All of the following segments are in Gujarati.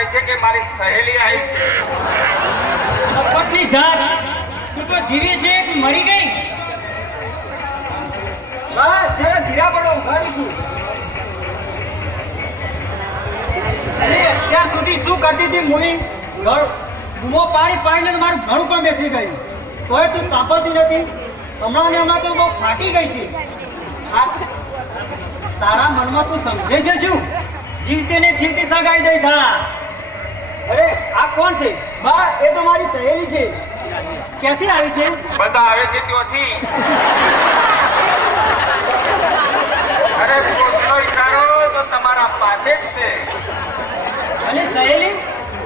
કહે છે કે મારી સહેલી આવી છે. કપટની જાત, તું તો જીવી છે કે મરી ગઈ? બા જરા ધીરા પડો, ઉઘાડું છું. અરે અત્યાર સુધી શું કરતી હતી મુવી? ઘર બૂમો પાણી પાણીને મારું ઘણું પણ બેસી ગયું, તોય તું સાંભળતી નથી. હમણાં ને હમણાં તો બહુ ફાટી ગઈ છે. તારા મનમાં તું સમજે છે શું? જીવતે ને જીવતી સળગાવી દઈશ. હા, અરે આ કોણ છે? બા એ તો મારી સહેલી છે. ક્યાંથી આવી છે? બધા આવે છે ત્યાંથી. અરે કોસનો ઈશારો તો તમારા પાસે જ છે. અને સહેલી,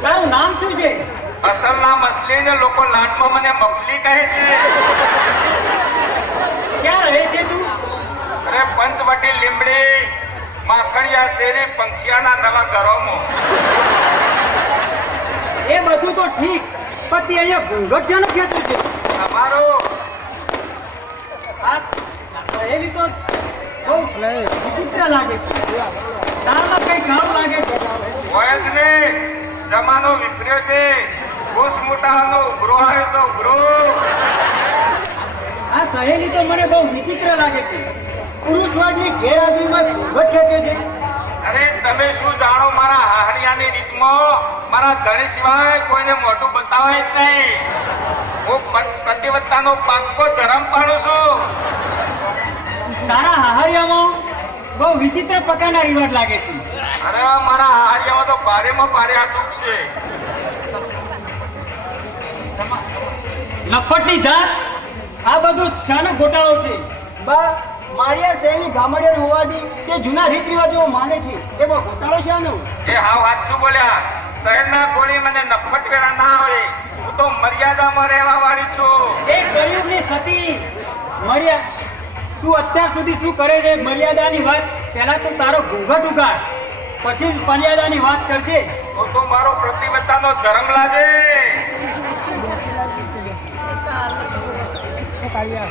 તારું નામ શું છે? અસલ નામ અસલી ને લોકો લાટમાં મને મફલી કહે છે. ક્યાં રહે છે તું? અરે પંચવટી લીમડી માખણિયા શેરી પંખિયાના નવા ઘરોમાં. એ બધું તો ઠીક, પણ તે અહીંયા ઘૂંઘટ છે ને ખેતું છે? તમારો આ સહેલી તો બહુ વિચિત્ર લાગે છે. તારામાં કઈ કામ લાગે છે? હોય જ ને, જમાનો વિપર્યો છે. ઘૂસ મોટાનો ઉભરો આવ્યો તો ઉભરો. આ સહેલી તો મને બહુ વિચિત્ર લાગે છે. પુરુષવાદની ગેરહાજરીમાં ઘૂંઘટ ખેંચે છે. અરે તમે શું જાણો મારા હાહરિયાની રીતમાં? મારા ધણી સિવાય કોઈને મોઢું બતાવાય જ નહીં. હું પ્રતિવત્તાનો પાક્કો ધર્મ પાડું છું. તારા હાહરિયામાં બહુ વિચિત્ર પ્રકારના રિવાજ લાગે છે. અરે મારા હાહરિયામાં તો ભારેમાં ભારે આ દુઃખ છે. નફટની જાત, આ બધું શાનો ગોટાળો છે? બા મારી આ સહેલી ગામડિયાની હોવાથી તે જૂના રીત રિવાજો માને છે. એમાં ઘોટાળો છે આનો? એ હાવ હાચું બોલ્યા. શહેરના ગોળી મને નફટ વેળા ના આવે. હું તો મર્યાદામાં રહેવા વાળી છું. એ કળિયુગની સતી મર્યાદા. તું અત્યાર સુધી શું કરે છે? મર્યાદાની વાત પહેલા તું તારો ઘૂંઘટ ઉગાડ, પછી જ મર્યાદાની વાત કરજે. તો મારો પ્રતિબદ્ધતાનો ધર્મ લાગે.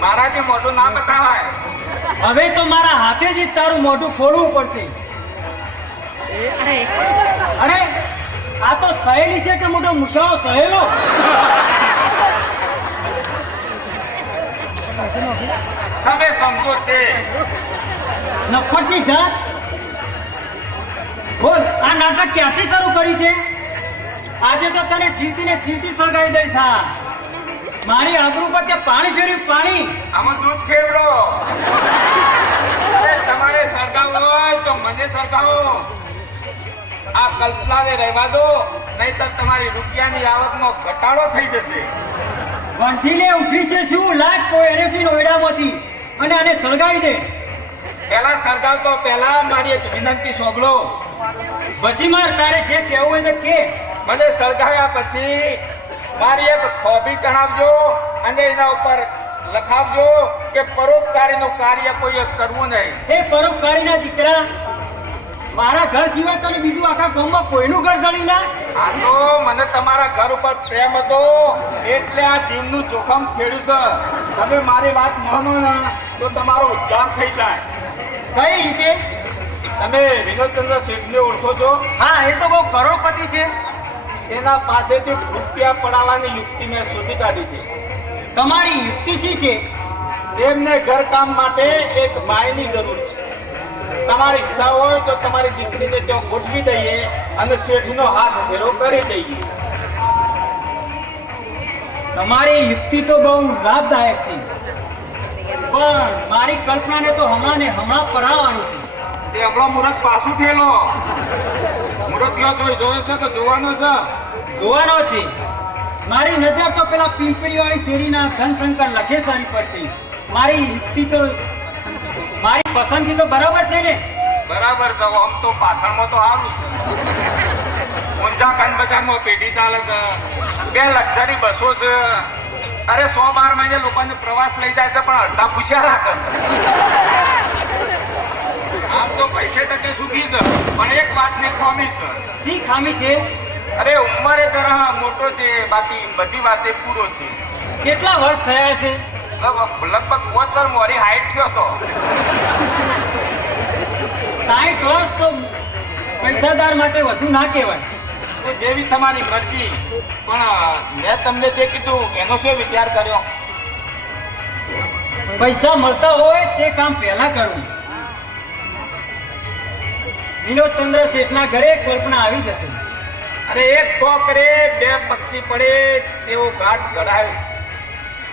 મારાથી મોઢું ના બતાવાય. હવે તો મારા હાથે જ તારું મોઢું ખોલવું પડશે. અરે આ તો સહેલી છે કે મોટો મુસાઓ સહેલો? તમે સમજો તે. નફટની જાત, બોલ આ નાટક ક્યાંથી શરૂ કર્યું છે? આજે તો તને જીવતી ને જીવતી સળગાવી દઈશ. હા, મારી આબરૂ પર તે પાણી ફેર્યું, પાણી. આમાં દૂધ ફેવડો. અરે તમારે સરકાવું હોય તો મને સરકાવો. આ કલ્પનાને રહેવા દો, નહીતર તમારી રૂપિયાની આવકમાં ઘટાડો થઈ જશે. વંઠીને ઊભી છે શું? લાખ કોઈ એનએસી નોયડામાંથી અને આને સળગાવી દે. પેલા સરકાવતો પહેલા મારી એક વિનંતી સોંભળો. પછી માર તારે જે કહેવું હોય તે કે. મને સળગાવ્યા પછી મારી એક ખોબી ચણાવજો અને એના ઉપર લખાવજો કે પરોપકારીનું કાર્ય કોઈએ કરવું નહીં. એ પરોપકારીના દીકરા, મારા ઘર સિવાય તને બીજું આખા ગામમાં કોઈનું ઘર જડી ના? આ તો મને તમારા ઘર ઉપર પ્રેમ હતો એટલે આ જીવનું જોખમ ખેડ્યું છે. તમે મારી વાત માનો ને તો તમારો ઉદ્ધાર થઈ જાય. કઈ રીતે? તમે વિનોદચંદ્ર શેઠને ઓળખો છો? હા, એ તો બહુ કરોડપતિ છે. એના પાસેથી રૂપિયા પડાવવાની યુક્તિ મેં શોધી કાઢી છે. તમારી યુક્તિ શી છે? તેમને ઘરકામ માટે એક માયની જરૂર છે. તમારી ઈચ્છા હોય તો તમારી દીકરીને ત્યાં ગોઠવી દઈએ અને શેઠનો હાથ ફેરો કરી દઈએ. તમારી યુક્તિ તો બહુ લાભદાયક છે, પણ મારી કલ્પનાને તો હમણાં ને હમણાં પરાવવાની છે. તે હમણાં મુહૂર્ત પાછું ઠેલો. મુહૂર્ત જોયો છે કે જોવાનો છે? જોવાનો છે. મારી નજર તો પેલા પિંપળીવાળી શેરીના ધનશંકર લખેસારી પર છે. મારી યુક્તિ તો, મારી પસંદગી તો બરાબર છે ને? બરાબર છે. આમ તો પાછળમાં તો સારું છે. ઊંઝા કાન બજારમાં પેઢી ચાલે છે, 2 લક્ઝરી બસો છે. અરે 100-12 મહિને લોકોને પ્રવાસ લઈ જાય છે, પણ અડધા પૂછ્યા રાખે. આમ તો પૈસે ટકે સુખી છે, પણ એક વાતની ખામી છે. શી ખામી છે? અરે ઉંમરે જરા મોટો છે, બાકી બધી વાતે પૂરો છે. કેટલા વર્ષ થયા છે? લગભગ 5 વર્ષ મોરી હાઈટ થયો હતો. 60 વર્ષ તો પૈસાદાર માટે વધુ ના કહેવાય. તો જેવી તમારી મરજી, પણ મેં તમને જે કીધું એનો શું વિચાર કર્યો? પૈસા મળતા હોય તે કામ પહેલા કરવું. વિનોદચંદ્ર શેઠના ઘરે કલ્પના આવી જશે. અરે એક કોકરે બે પક્ષી પડે તેવો ઘાટ ઘડાયો છે.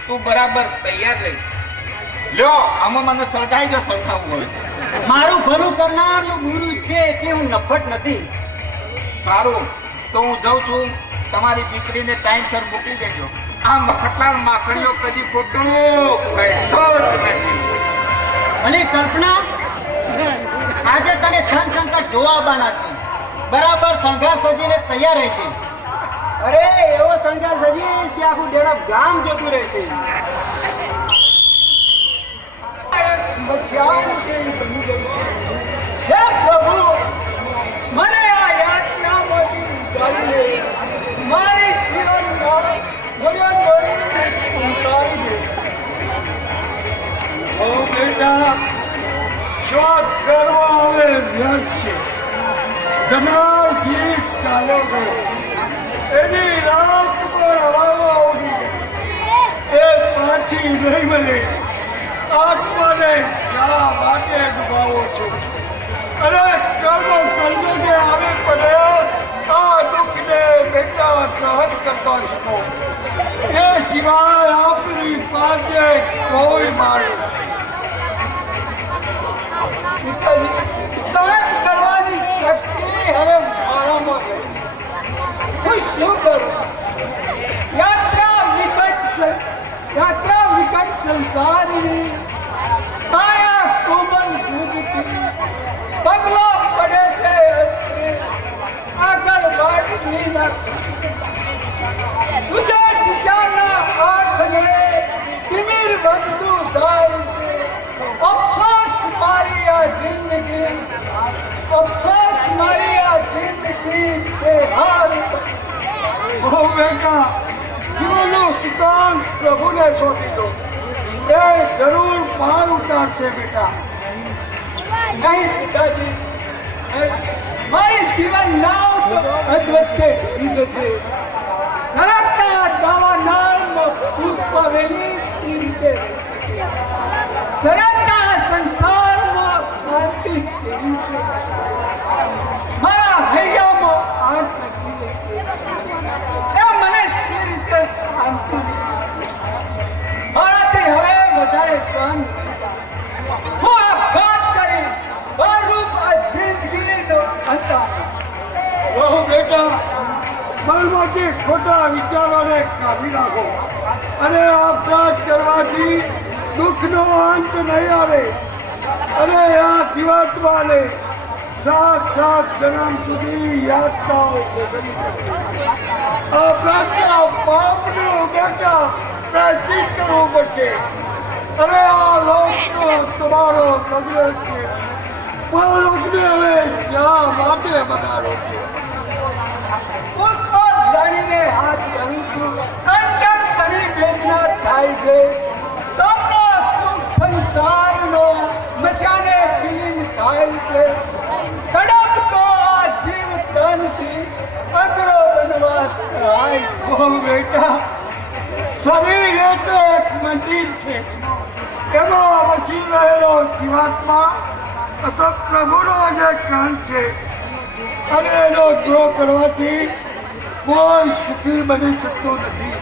તું બરાબર તૈયાર રહીશ. લ્યો આમાં મને સળગાઈ દો સળગાવવું હોય. મારું ભલું કરનારનું ગુરુ છે એટલે હું નફટ નથી. સારું, તો હું જાઉં છું. તમારી દીકરીને ટાઈમસર મોકલી દેજો. આ મફતલાલ માખણીઓ કદી ખોટું કહેતો જ નથી. અને કલ્પના, આજે તને ધન સંકટ જોવા આવવાના છે. બરાબર શણગાર સજીને તૈયાર રહે છે. અરે એવો શણગાર સજીશ કે આખું દેડપ ગામ જોતું રહેશે. સ્મશાન જેવી બની ગઈ. હે પ્રભુ, મને આ યાતનામાંથી ઉગારીને મારી જીવનમાં ઉતારી દે. ઓ બેટા, શોખ કરવા હવે વ્યર્થ છે. જનાવરથી ચાલ્યો ગયો, એની રાત પર હવામાં ઉડી ગઈ. એ પાછી નહીં મળે. આત્માને શા માટે ડૂબાવો છો? અને કર્મ સંજોગે આવી પડ્યો. આ દુઃખને બેટા સહન કરતો શીખો. એ સિવાય આપની પાસે કોઈ માર્ગ નથી. સહન કરવાની શક્તિ હવે મારામાં ગઈ. હું શું કરું? યાત્રા વિકટ સંસારની માયા કોમલ ભૂજતી પગલો પડે છે રસ્તે. આગળ વાટની સુજે દિશાના આંખને તિમિર વધતું જાય છે. અફસોસ મારી આ જિંદગી, અફસોસ મારી આ જિંદગી બેહાલ. ઓ બેટા, જીવનનો સિદ્ધાંત પ્રભુને સોંપી દો. એ જરૂર પાર ઉતારશે બેટા. નહીં પિતાજી, મારી જીવન નાવ તો અદ્વૈતે ડૂબી જશે. સરકતા દાવા નાળમાં પુષ્પાવેલી સી રીતે રહી શકે? સરકતા સંસારમાં શાંતિ કેવી રીતે? મારા હૈયામાં આગ લાગી ગઈ છે. એ મને સી રીતે શાંતિ મળે? મારાથી હવે વધારે સહન નહીં થાય. હું આપઘાત કરીશ. મારું આ જિંદગીનો અંત આવે. ઓ બેટા, મનમાંથી ખોટા વિચારોને કાઢી નાખો. અને આપઘાત કરવાથી દુઃખનો અંત નહીં આવે. અને આ જીવાત્માને 7 જન્મ સુધી યાતનાઓ ભોગવવી પડશે. આપઘાતના પાપનો બેટા પ્રાયશ્ચિત કરવું પડશે. અને આ લોકનો તમારો બગડો છે. પરલોકને હવે શા માટે બગાડો છો? પુષ્પ જાણીને હાથ ધરું છું. કંટક તરી વેદના થાય છે. સૌનો સુખ સંસારનો મશાને વિલીન થાય છે. તડપતો આ જીવ તનથી અઘરો બનવા થાય છે. ઓ બેટા, શરીર એ તો એક મંદિર છે. એમાં વસી રહેલો જીવાત્મા અસત પ્રભુનો જે કાન છે. અને એનો દ્રોહ કરવાથી કોઈ સુખી બની શકતું નથી.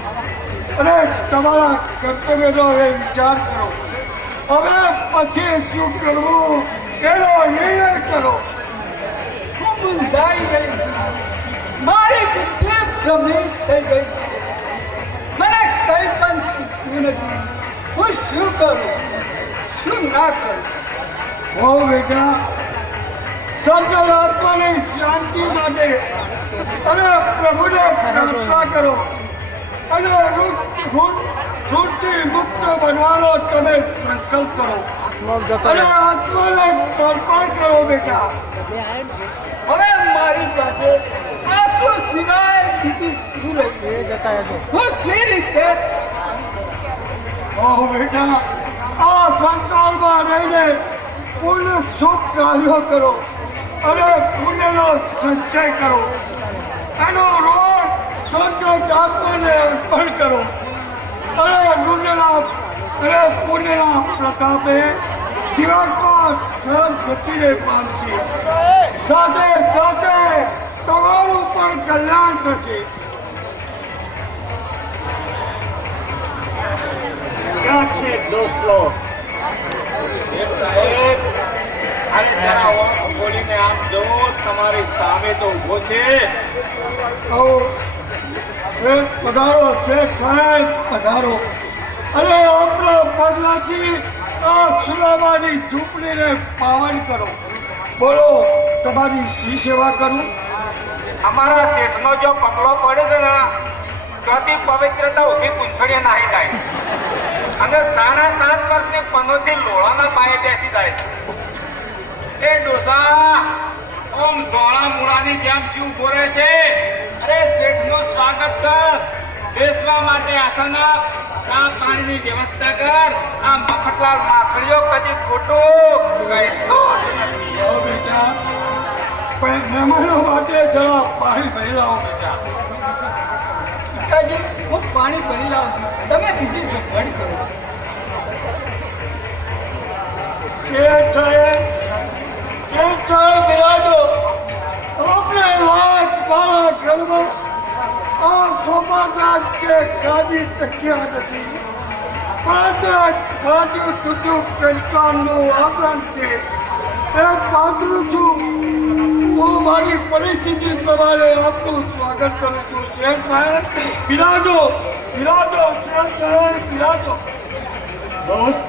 અને તમારા કર્તવ્યનો હવે વિચાર કરો. હવે પછી શું કરવું એનો નિર્ણય કરો. હું મૂંઝાઈ ગઈ છું. મારી બુદ્ધિ ભ્રમિત થઈ ગઈ છે. મને કંઈ પણ શીખવું નથી. હું શું કરું, શું ના કરું? ઓ બેટા, સર્જન આત્માની શાંતિ માટે અને પ્રભુને પ્રાર્થના કરો. અને ઋણથી મુક્ત બનવાનો તમે સંકલ્પ કરો. અને આત્માને સમર્પણ કરો બેટા. હવે મારી પાસે આંસુ સિવાય બીજું શું રહ્યું? હું સી રીતે? ઓ બેટા, આ સંસારમાં રહીને પુણ્ય શુભ કાર્યો કરો અને પુણ્યનો સંચય કરો. એનો રોડ સ્વર્ગ આત્માને અર્પણ કરો. અને પુણ્યના પ્રતાપે જીવનમાં સદગતિને પામશે. સાથે સાથે તમારું પણ કલ્યાણ થશે. ક્યાં છે દોસ્તો? અરે જરા ઓળખ બોલીને આમ જો, તમારી સામે તો ઉભો છે. શેઠ પધારો, શેઠ સાહેબ પધારો. અરે આપણા પગલાથી આ સુલામાની ઝૂંપડીને પાવન કરો. બોલો, તમારી શી સેવા કરું? અમારા શેઠનો જો પગલો પડે છે ને, ત્યાંથી પવિત્રતા ઉભી પૂંછડીએ નાહી જાય અને 7.5 વર્ષની પનોતી લોહાના પાયે બેસી જાય. એ ડોસા ઓમ ધોળા મૂળાની જેમ ચૂ ગોરે છે. અરે શેઠનું સ્વાગત કર, બેસવા માટે આસન આપ, ચા પાણીની વ્યવસ્થા કર. આ મફતલાલ માખડીઓ કદી ખોટું કહેતો નથી. બેટા, પણ મહેમાનો માટે જરા પાણી ભરી લાવો બેટા. પિતાજી, હું પાણી ભરી લાવું છું. તમે બીજી સગવડ કરો. શેઠ સાહેબ, શેઠ સાહેબ બિરાજો. આપણે વાત મારા ઘરમાં આ ચોમાસા કે ગાદી તક્યા નથી, પરંતુ ગાદીઓ તૂટ્યું કંટાળનું આસન છે. એ પાતળું છું. હું મારી પરિસ્થિતિ પ્રમાણે આપનું સ્વાગત કરું છું. શેઠ સાહેબ બિરાજો, બિરાજો. શેઠ સાહેબ બિરાજો. દોસ્ત,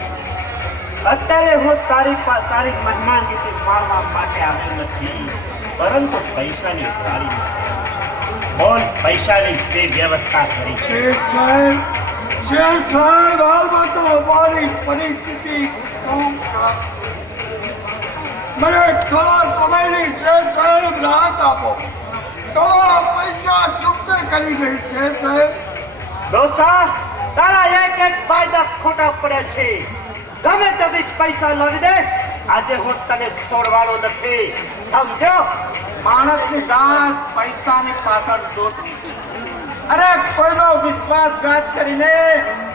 અત્યારે હું તારી મહેમાનગીરી માણવા માટે આવ્યો નથી, પરંતુ પૈસાની ગાડી. બોલ, પૈસાની સે વ્યવસ્થા કરી છે? શેઠ સાહેબ હાલમાં તો અમારી પરિસ્થિતિ બહુ ખરાબ. મને થોડા સમયની શેઠ સાહેબ રાહત આપો. તમારા પૈસા ચૂકતે કરી દઈ. શેઠ સાહેબ દોસ્તા, તારા એક ફાયદા ખોટા પડે છે. ગમે તેથી પૈસા લાવી દે, આજે હું તને છોડવાનો નથી, સમજો? માણસની જાત પૈસાની પાછળ દોડતી. અરે કોઈનો વિશ્વાસઘાત કરીને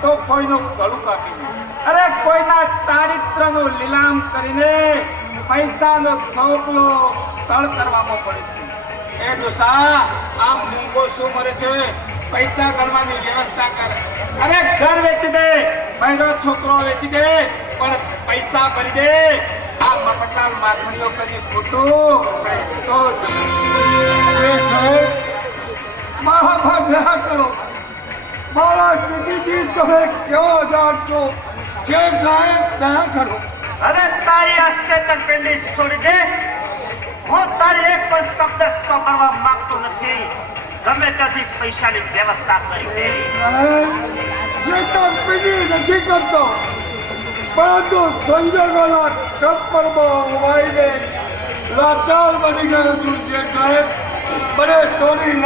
તો કોઈનું ગળું કાપીને, અરે કોઈના ચારિત્રનું લીલામ કરીને પૈસાનો થોકલો તળ કરવામાં પડે છે. એ ડોસા, આમ મૂંગો શું મરે છે? પૈસા ગણવાની વ્યવસ્થા કર. અરે ઘર વેચી દે, બહેનો છોકરો વેચી દે, પણ પૈસા ભરી દે. આ મફતલાલ માખણીઓ કદી ખોટું કહેતો જ નથી. શેઠ સાહેબ મારા પર દયા કરો. મારા સ્થિતિથી તમે કેવો જાણશો? શેઠ સાહેબ દયા કરો. અને તારી આ છેતરપિંડી છોડી દે. હું તારી એક પણ શબ્દ સાંભળવા માંગતો નથી. ગમે ત્યાંથી પૈસાની વ્યવસ્થા કરી દે. છેતરપિંડી નથી કરતો, પરંતુ સંજોગોના કપરમાં ઉભાઈને લાચાર બની ગયો છું. શેઠ સાહેબ મને થોડી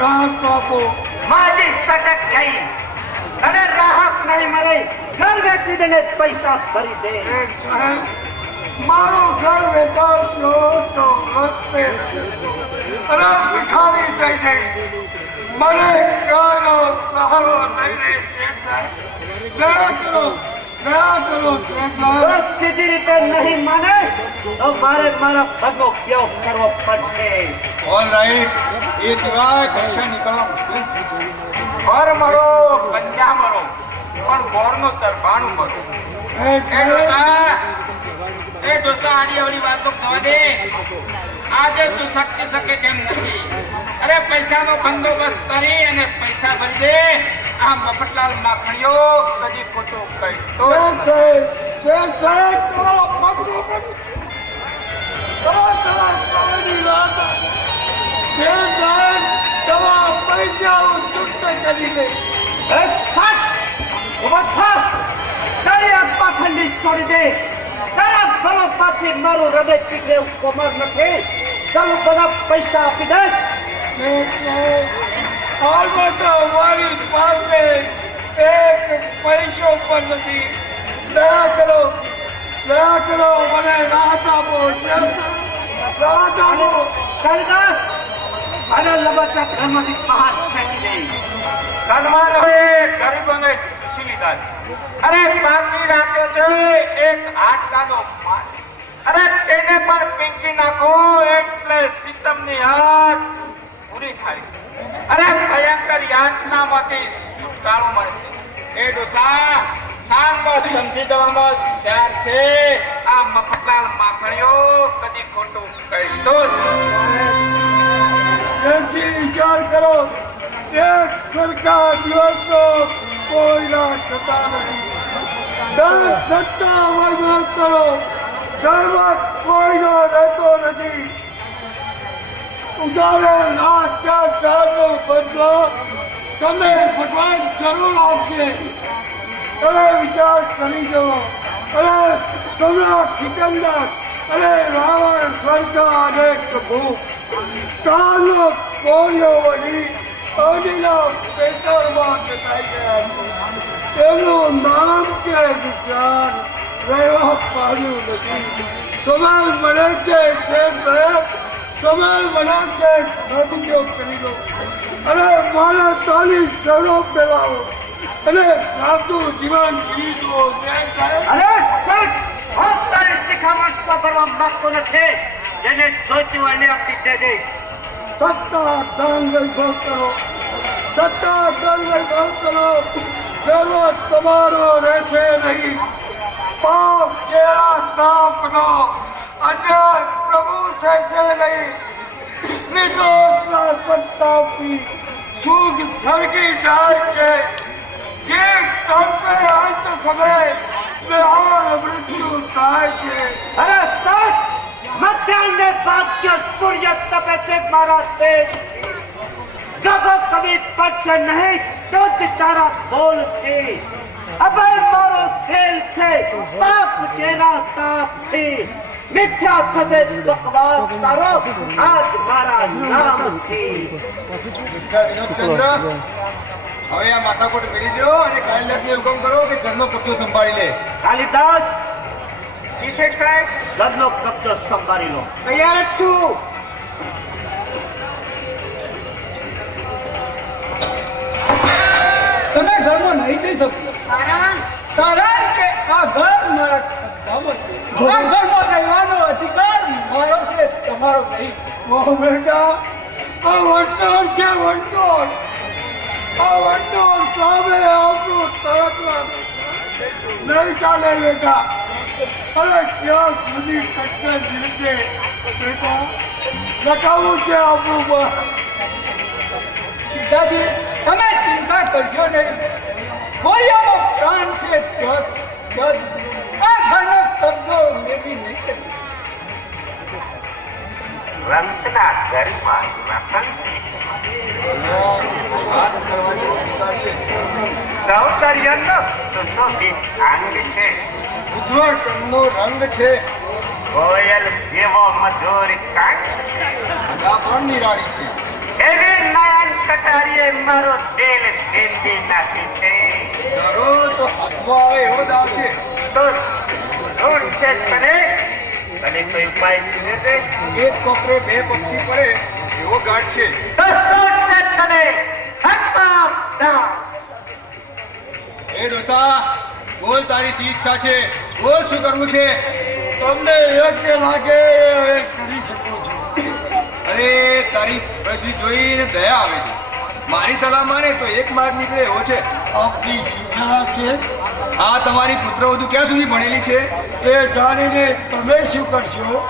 રાહત આપો. મારી સટક ગઈ, અને રાહત નહીં મળે. ઘર વેચી દે, પૈસા ભરી દે. શેઠ સાહેબ મારું ઘર વેચાવશો તો રસ્તે અને ભિખારી થઈ જઈશ. મને કાનો સહારો નહીં રહે. શેઠ સાહેબ દયા કરો, દયા કરો. શેઠ જો સાહેબ સીધી રીતે નહીં માને તો મારે મારા પગનો ઉપયોગ કરવો પડશે. ઓલ રાઈટ, એ સિવાય પૈસા નીકળવા મુશ્કેલ છે. ઘર મળો, કન્યા મળો, પણ ઘરનું તરફાણું મળો. શેઠ એ સાહેબ ડોસા આડી અવળી વાતો થવા દે. આજે તું શક્તિ શકે તેમ નથી. અરે પૈસાનો બંદોબસ્ત કરી અને પૈસા ભરી દે. આ મફતલાલ માખણીઓ કદી ખોટું કહેતો જ નથી. શેઠ સાહેબ તમારો પગનો પડી. તમારા સમયની વાત. શેઠ સાહેબ તમારા પૈસા હું ચૂકતે કરી દઈશ. એ સાત ઉભા થા. તારી આ પાખંડી છોડી દે. તારા ગળામાંથી મારું હૃદય પીગળે એવું કોમર નથી. ચાલો બધા પૈસા આપી દે. શેઠ સાહેબ હાલમાં તો અમારી પાસે એક પૈસો પણ નથી. દયા કરો, દયા કરો, મને રાહત આપો. શેઠ સાહેબ રાહત આપો. કાલિદાસ, અને લબચા ઘરમાંથી બહાર ફેંકી દઈ. સન્માન હોય ગરીબોને ચૂસી લીધા છે. અરે પાપની રાતે છે એક હાડકાનો માલ. અરે તેને પણ પીંકી નાખો એટલે સિતમની હાથ પૂરી થાય. અરે ભયંકર યાતનામાંથી છુટકારો મળે છે. એ ડોસા સાંગમાં સમજી જવાનો ચાર છે. આ મફતલાલ માખણીઓ કદી ખોટું કહેતો જ એથી વિચાર કરો, એક સરખા દિવસો કોઈના થતા નથી. દર સત્તા વરદાન કરો, ધર્મ કોઈનો રહેતો નથી. ઉદાહરણ અત્યાચારનો બદલો તમે ભગવાન જરૂર આપશે. તમે વિચાર કરી જુઓ. અરે સમ્રાટ સિકંદર, અરે રાવણ, સ્વર્ગા અનેક પ્રભુ, કાળનો કોળિયો વળી અગ્નિના પેટરમાં દટાઈ ગયા છે. તેમનું નામ કે નિશાન રહેવા પાડ્યું નથી. સમય મળે છે શેઠ સાહેબ, સમય મળે છે સદુપયોગ કરી લો. અને મારા તાલી સરો ફેલાવો અને સાદું જીવન જીવી જુઓ શેઠ સાહેબ. અરે શેઠ, હું તારી શિખામણ સાંભળવા માંગતો નથી. જેને જોઈતું હોય એને આપી દેજે. સત્તા ધન વૈભવ કરો, સત્તા ધન વૈભવ કરો, ગર્વ તમારો રહેશે નહીં. પાપ કેળા તાપનો અન્યાય પ્રભુ સહેશે નહીં. નિર્દોષના સત્તાથી સુખ સળગી જાય છે. જે તંત્રે અંત સમયે વિહાર મૃત્યુ થાય છે. અરે શેઠ, મધ્યાહને બાદ કે સૂર્ય તપે છે મારા દેશ. જગો કદી પડશે નહીં તો જ તારા બોલ છે. હવે મારો ખેલ છે પાપ કેરા તાપથી. મિથ્યા થશે બકવાસ તારો આજ મારા નામથી. મિસ્ટર વિનોદચંદ્ર, હવે આ માથાકોટ મેળી દો અને કાલિદાસને હુકમ કરો કે ઘરનો કબજો સંભાળી લે. કાલિદાસ, જી શેઠ સાહેબ. ઘરનો કબજો સંભાળી લો. તૈયાર જ છું. તમે ઘરમાં નહીં જઈ શકો. કારણ કે આ ઘર મારા કબજામાં છે. આ ઘરમાં રહેવાનો અધિકાર મારો છે, તમારો નહીં. ઓ બેટા, આ વંટોળ છે વંટોળ. આ વંટોળ સામે આપણું તરત નહીં ચાલે બેટા. અરે ક્યાં સુધી ટક્કર જીવશે બેટા? લખાવું છે આપણું પર. પિતાજી, તમે ચિંતા કરશો નહીં. ગોળીઓનો પ્રાણ છે ત્યાં આ ઘરનો કબજો મેળવી નહીં શકે. રંગના ઘરમાં રતનસિંહ સૌંદર્યનો સુશોભિત અંગ છે. ઉજ્જવળ તનનો રંગ છે. કોયલ જેવો મધુર કંઠ. આ પણ નિરાળી છે. એવી નયન કટારીએ મારો દિલ ભીંધી નાખી છે. ડરો તો હાથમાં આવે એવો દાવ છે. તો શું છે તને? તને કોઈ ઉપાય સુને છે? એક કોકરે બે પક્ષી પડે એવો ગાઢ છે. તો શું છે તને? હાથમાં દાવ. એ ડોસા, બોલ તારી શી ઈચ્છા છે? બોલ શું કરવું છે? તમને યોગ્ય લાગે એ કરી શકો છો. અરે તારી પરિસ્થિતિ જોઈને દયા આવે છે. મારી સલાહ માને તો એક માર્ગ નીકળે એવો છે. આપની શિક્ષા છે આ તમારી પુત્રવધુ ક્યાં સુધી ભણેલી છે? એ જાણીને તમે શું કરશો?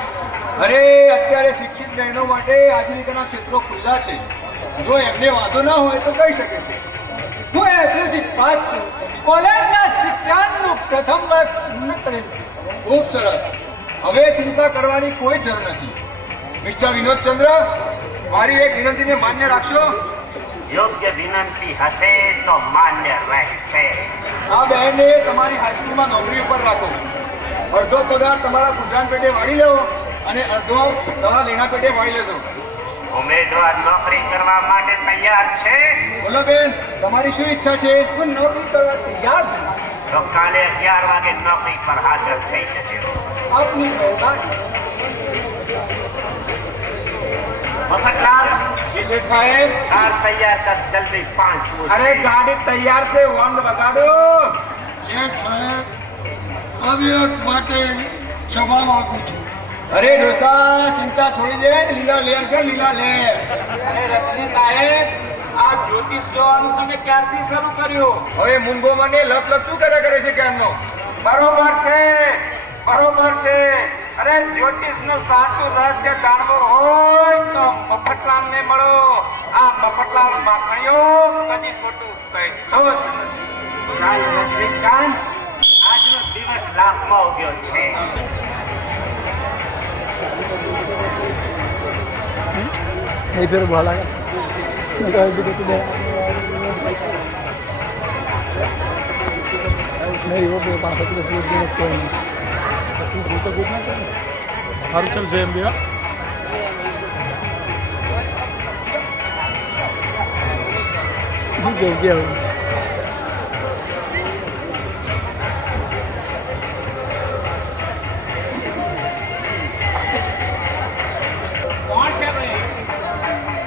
અરે અત્યારે શિક્ષિત બહેનો માટે આજીવિકાના ક્ષેત્રો ખુલ્લા છે. જો એમને વાંધો ના હોય તો કહી શકે છે. હું એસએસસી પાસ છું. કોલેજના શિક્ષણનું પ્રથમ વર્ગ પૂર્ણ કરેલ છે. ખૂબ સરસ. હવે ચિંતા કરવાની કોઈ જરૂર નથી. મિસ્ટર વિનોદચંદ્ર, મારી એક વિનંતીને માન્ય રાખશો? યોગ્ય વિનંતી હશે તો માન્ય રહેશે. આ બહેનને તમારી હાઈસ્કૂલમાં નોકરી ઉપર રાખો. અડધો પગાર તમારા ગુજરાન પેટે વાળી લેવો અને અડધો તમારા લેણા પેટે વાળી લેજો. ઉમેદવાર નોકરી કરવા માટે તૈયાર છે? બોલો બેન, તમારી શું ઈચ્છા છે? હું નોકરી કરવા તૈયાર છું. તો કાલે 11 વાગે નોકરી પર હાજર થઈ જજો. આપની મહેરબાની. મફતલાલ, શેઠ સાહેબ કાર તૈયાર કર જલ્દી 5 અરે ગાડી તૈયાર છે હોર્ન વગાડો શેઠ સાહેબ આવી એક માટે સભા માંગુ છું. અરે ડોસા ચિંતા છોડી દે લીલા લેર કે લીલા લેર અરે રત્ની સાહેબ આ જ્યોતિષ જોવાનું તમે ક્યારથી શરૂ કર્યું હવે મૂંગો મને લપ શું કરે છે ક્યારનો બરોબર છે અરે જ્યોતિષ નું સાચું રહસ્ય જાણવું હોય તો મફતલાલ ને મળો આ મફતલાલ માખણીઓ કદી ખોટું કહેતો જ નથી. ચાલ રજનીકાંત આજનો દિવસ લાભમાં ઉગ્યો છે. नहीं फिर बोला नहीं वो 5 किलो हर चल से एम दिया કોણ છે ભાઈ?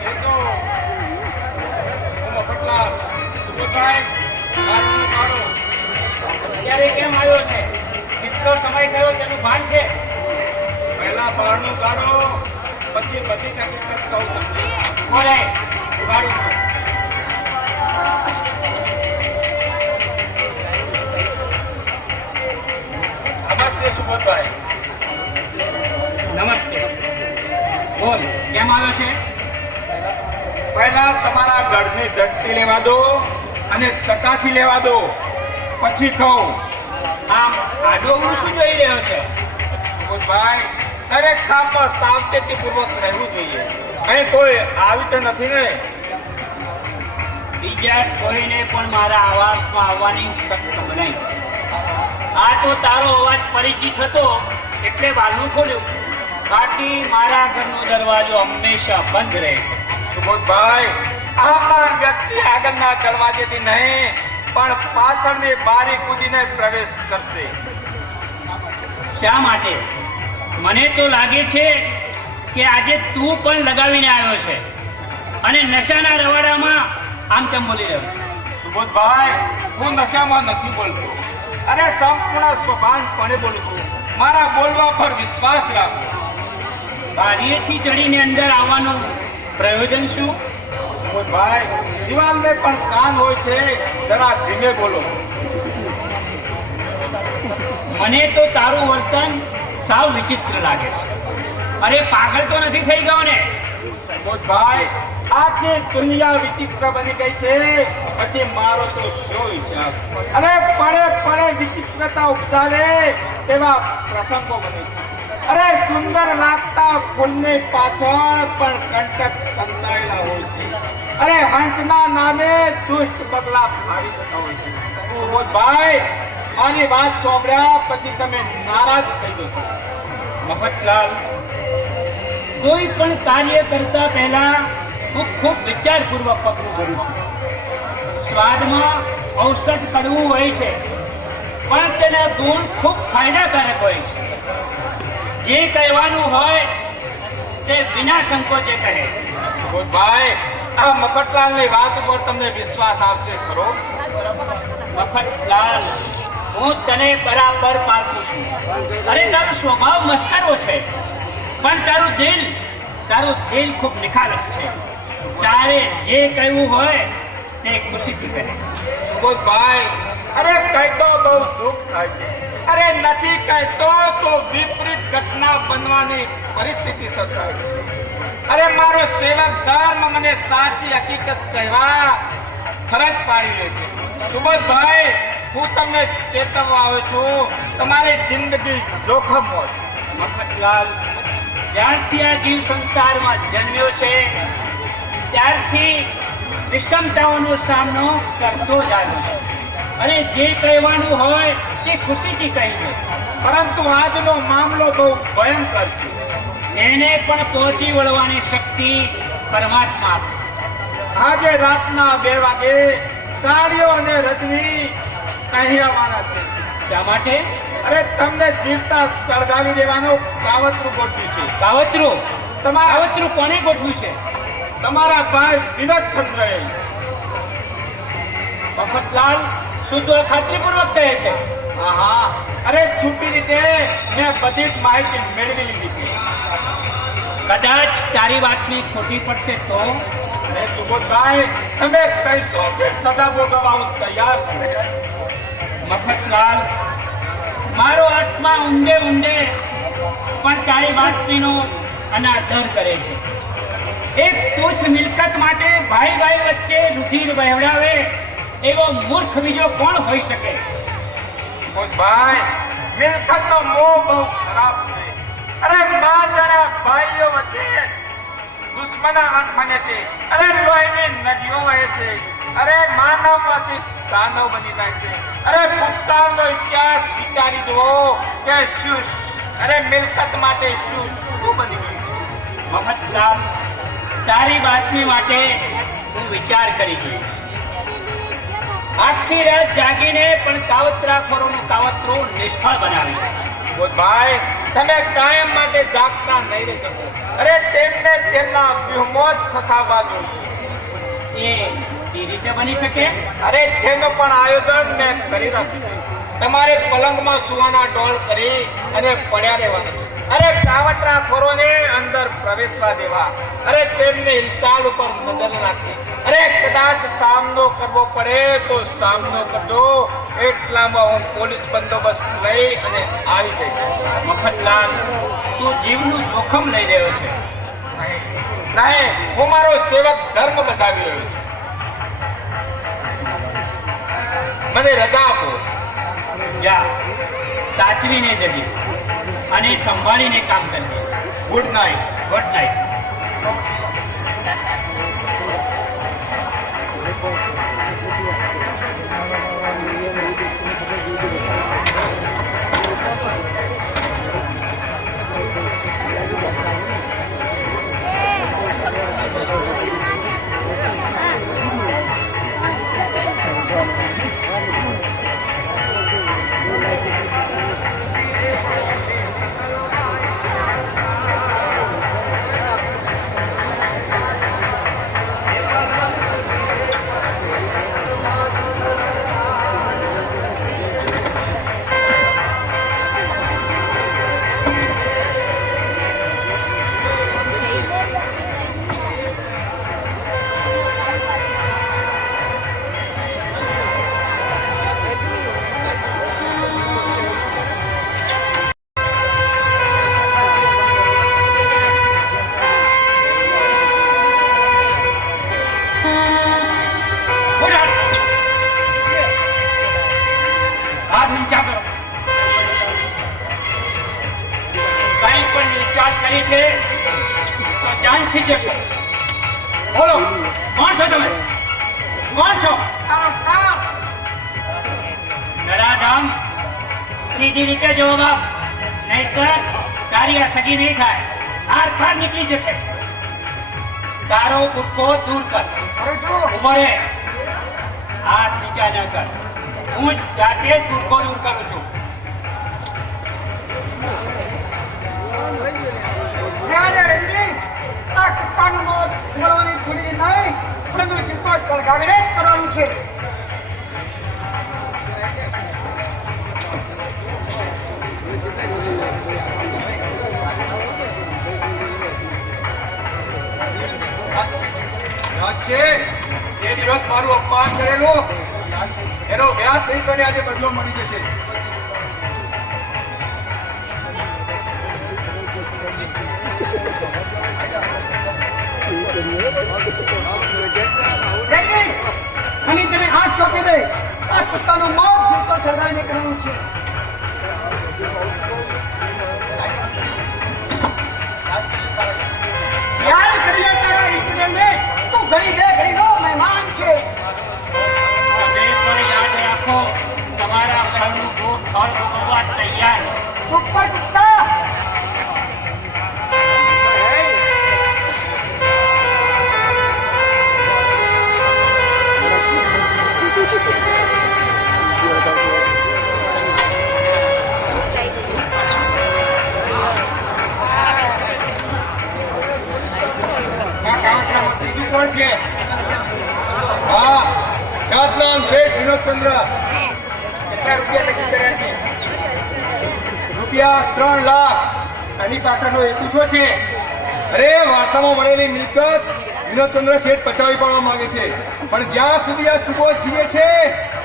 એ તો મફતલાલ તું સાહેબ આજનું કાઢો અત્યારે કેમ આવ્યો છે? કેટલો સમય થયો તેનું ભાન છે? પહેલા બહારનું કાઢો પછી બધી હકીકત કહું તમને બોલે ઉગાડું છું. નમસ્તે સુબોધભાઈ નમસ્તે. બોલ કેમ આવ્યો છે? પહેલા તમારા ગઢની ધરતી લેવા દો અને ચકાસી લેવા દો પછી કહું આમ આડો હું શું જોઈ રહ્યો છે? સુબોધભાઈ દરેક કામમાં સાવચેતી પૂર્વક રહેવું જોઈએ અહીં કોઈ આવી તો નથી ને બીજા કોઈને પણ મારા આવાસમાં આવવાની સખ્ત મનાઈ. આ તો તારો અવાજ પરિચિત હતો એટલે બારણું ખોલ્યું. બાકી મારા ઘરનો દરવાજો હંમેશા બંધ રહે છે. સુબોધભાઈ આમાં વ્યક્તિ આગળના દરવાજેથી નહીં પણ પાછળની બારી કૂદીને પ્રવેશ કરશે. શા માટે? મને તો લાગે છે કે આજે તું પણ લગાવીને આવ્યો છે અને નશાના રવાડામાં આમ તેમ બોલી રહ્યો છે. સુબોધભાઈ હું નશામાં નથી બોલતો અરે સંપૂર્ણ સ્વભાનપણે બોલું છું મારા બોલવા પર વિશ્વાસ રાખો. બારીએથી ચડીને અંદર આવવાનું પ્રયોજન શું? સુબોધભાઈ દિવાલને પણ કાન હોય છે જરા ધીમે બોલો. મને તો તારું વર્તન સાવ વિચિત્ર લાગે છે. અરે પાગલ તો નથી થઈ ગયો ને? સુબોધભાઈ આખી દુનિયા વિચિત્ર બની ગઈ છે પછી મારો તો શું હિસાબ. અરે પડે વિચિત્રતા ઉપજાવે તેવા પ્રસંગો બને છે. અરે સુંદર લાગતા ફૂલની પાછળ પણ કંટક સંતાયેલા હોય છે. અરે હંસના નામે દુષ્ટ પગલા ફાડી જતા હોય છે. સુબોધભાઈ મારી વાત સાંભળ્યા પછી તમે નારાજ થઈ જશો. મફતલાલ, કોઈ પણ કાર્ય કરતા પહેલા હું ખૂબ વિચારપૂર્વક પગલું ભરું છું. સ્વાદમાં ઔષધ કડવું હોય છે પણ તેના ગુણ ખૂબ ફાયદાકારક હોય છે. જે કહેવાનું હોય તે વિના સંકોચે કહે. સુબોધભાઈ આ મફતલાલની વાત ઉપર તમને વિશ્વાસ આવશે ખરો? મફતલાલ, હું તને બરાબર પારખું છું. અરે તારો સ્વભાવ મસ્કરો છે પણ તારું દિલ ખૂબ નિખાલસ છે. તારે જે કહેવું હોય તે ખુશીથી કહે. સુબોધભાઈ અરે કહેતો બહુ દુઃખ થાય છે. અરે નથી કહેતો તો વિપરીત ઘટના બનવાની પરિસ્થિતિ સર્જાય છે. અરે મારો સેવક ધર્મ મને સાચી હકીકત કહેવા ફરજ પાડી રહે છે. સુબોધભાઈ હું તમને ચેતવવા આવ્યો છું તમારી જિંદગી જોખમમાં છે. મફતલાલ, જ્યારથી આ જીવ સંસારમાં જન્મ્યો છે ત્યારથી વિષમતાઓનો સામનો કરતો જ આવ્યો છે. અને જે કહેવાનું હોય તે ખુશીથી કહીએ. પરંતુ આજનો મામલો બહુ ભયંકર છે. એને પણ પહોંચી વળવાની શક્તિ પરમાત્મા આપશે. આજે રાતના 2 વાગે તાળીઓ અને રજની અહીં આવવાના છે. શા માટે? અરે તમને જીવતા સળગાવી દેવાનું કાવતરું ગોઠવ્યું છે. કાવતરું? તમારા કાવતરું કોને ગોઠવ્યું છે? તમારા ભાઈ વિનોદ ચંદ્રએ. મફતલાલ શુદ્ધ ખાતરીપૂર્વક કહે છે. હા, અરે છૂટી રીતે મેં બધી જ માહિતી મેળવી લીધી છે. કદાચ તારી વાતની ખોટી પડશે તો? અરે સુબોધભાઈ, તમે કહીશો કે સદા ભોગવવા હું તૈયાર છું. મફતલાલ, મારો આત્મા ઊંડે ઊંડે પણ તારી વાતનો અનાદર કરે છે. એક તુચ્છ મિલકત માટે ભાઈ ભાઈ વચ્ચે રુધિર વહેવડાવે એવો મૂર્ખ બીજો કોણ હોઈ શકે? સુબોધભાઈ, મિલકતનો મોહ બહુ ખરાબ છે. અરે માં અને ભાઈઓ વચ્ચે દુશ્મનાવટ બને છે. અરે લોહીની નદીઓ વહે છે. અરે માનવમાંથી દાનવ બની જાય છે. અરે ભૂતકાળનો ઇતિહાસ વિચારી જુઓ કે શું અરે મિલકત માટે શું શું બની ગયું છે. મફતલાલ, તારી બાતમી માટે હું વિચાર કરી ગયો. આખી રાત જાગીને પણ કાવતરાખોરોનું કાવતરું નિષ્ફળ બનાવ્યું. સુબોધભાઈ, તમે કાયમ માટે જાગતા નહીં રહી શકો. અરે તેમને તેમના વ્યુહમાં જ ફસાવવા જોઈએ. એ સી રીતે બની શકે? અરે તેનું પણ આયોજન મેં કરી રાખ્યું છે. તમારે પલંગમાં સુવાના ડોળ કરી અને પડ્યા રહેવાના છે. અરે કાવતરાખોરોને અંદર પ્રવેશવા દેવા. અરે તેમને હિલચાલ ઉપર નજર રાખવી. અરે કદાચ સામનો કરવો પડે તો સામનો કરજો. એટલામાં હું પોલીસ બંદોબસ્ત લઈ અને આવી જઈશ. મફતલાલ, તું જીવનું જોખમ લઈ રહ્યો છે. નહીં, હું મારો સેવક ધર્મ બતાવી રહ્યો છું. મને રજા આપો. જા, સાચવીને જજે અને સંભાળીને કામ કરજે. Good night. Good night. હાથ ઊંચા કરો. કંઈ પણ વિચાર કરી છે તો જાનથી જશો. બોલો, કોણ છો તમે? કોણ છો? નરાધામ, સીધી રીતે જવાબ આપ, નહીંતર તારી આ સગી નહીં થાય. આર પાર નીકળી જશે. તારો ગુસ્સો દૂર કર. ઉભો રહે. હાથ નીચા ન કર. હું જાતે જ ગુસ્સો દૂર કરું છું. આ કુત્તાનું મોત મળવાની થોડી નહીં, પરંતુ ચિત્તા સળગાવીને જ કરવાનું છે. છે એ દિવસ મારું અપમાન કરેલું એનો વ્યાજ થઈ કરીને આજે બદલો મળી જશે. અને તમે હાથ ચોકી દે. આ કુત્તાનું મોત જીવતો સળગાવીને કરવાનું છે. યાદ કરીએ તારા ઈશ્વરને, તું ઘડી બે ઘડીનો મહેમાન છે. તમે પણ યાદ રાખો, તમારા ફળનું ફળ ભોગવવા તૈયાર. ચૂપ પર કુત્તા. હા, ખ્યાતનામ શેઠ વિનોદચંદ્ર. કેટલા રૂપિયા નક્કી કર્યા છે? રૂપિયા 3 લાખ. આની પાછળનો હેતુ શું છે? અરે, વારસામાં મળેલી મિલકત વિનોદચંદ્ર શેઠ પચાવી પાડવા માંગે છે, પણ જ્યાં સુધી આ સુબોધ જીવે છે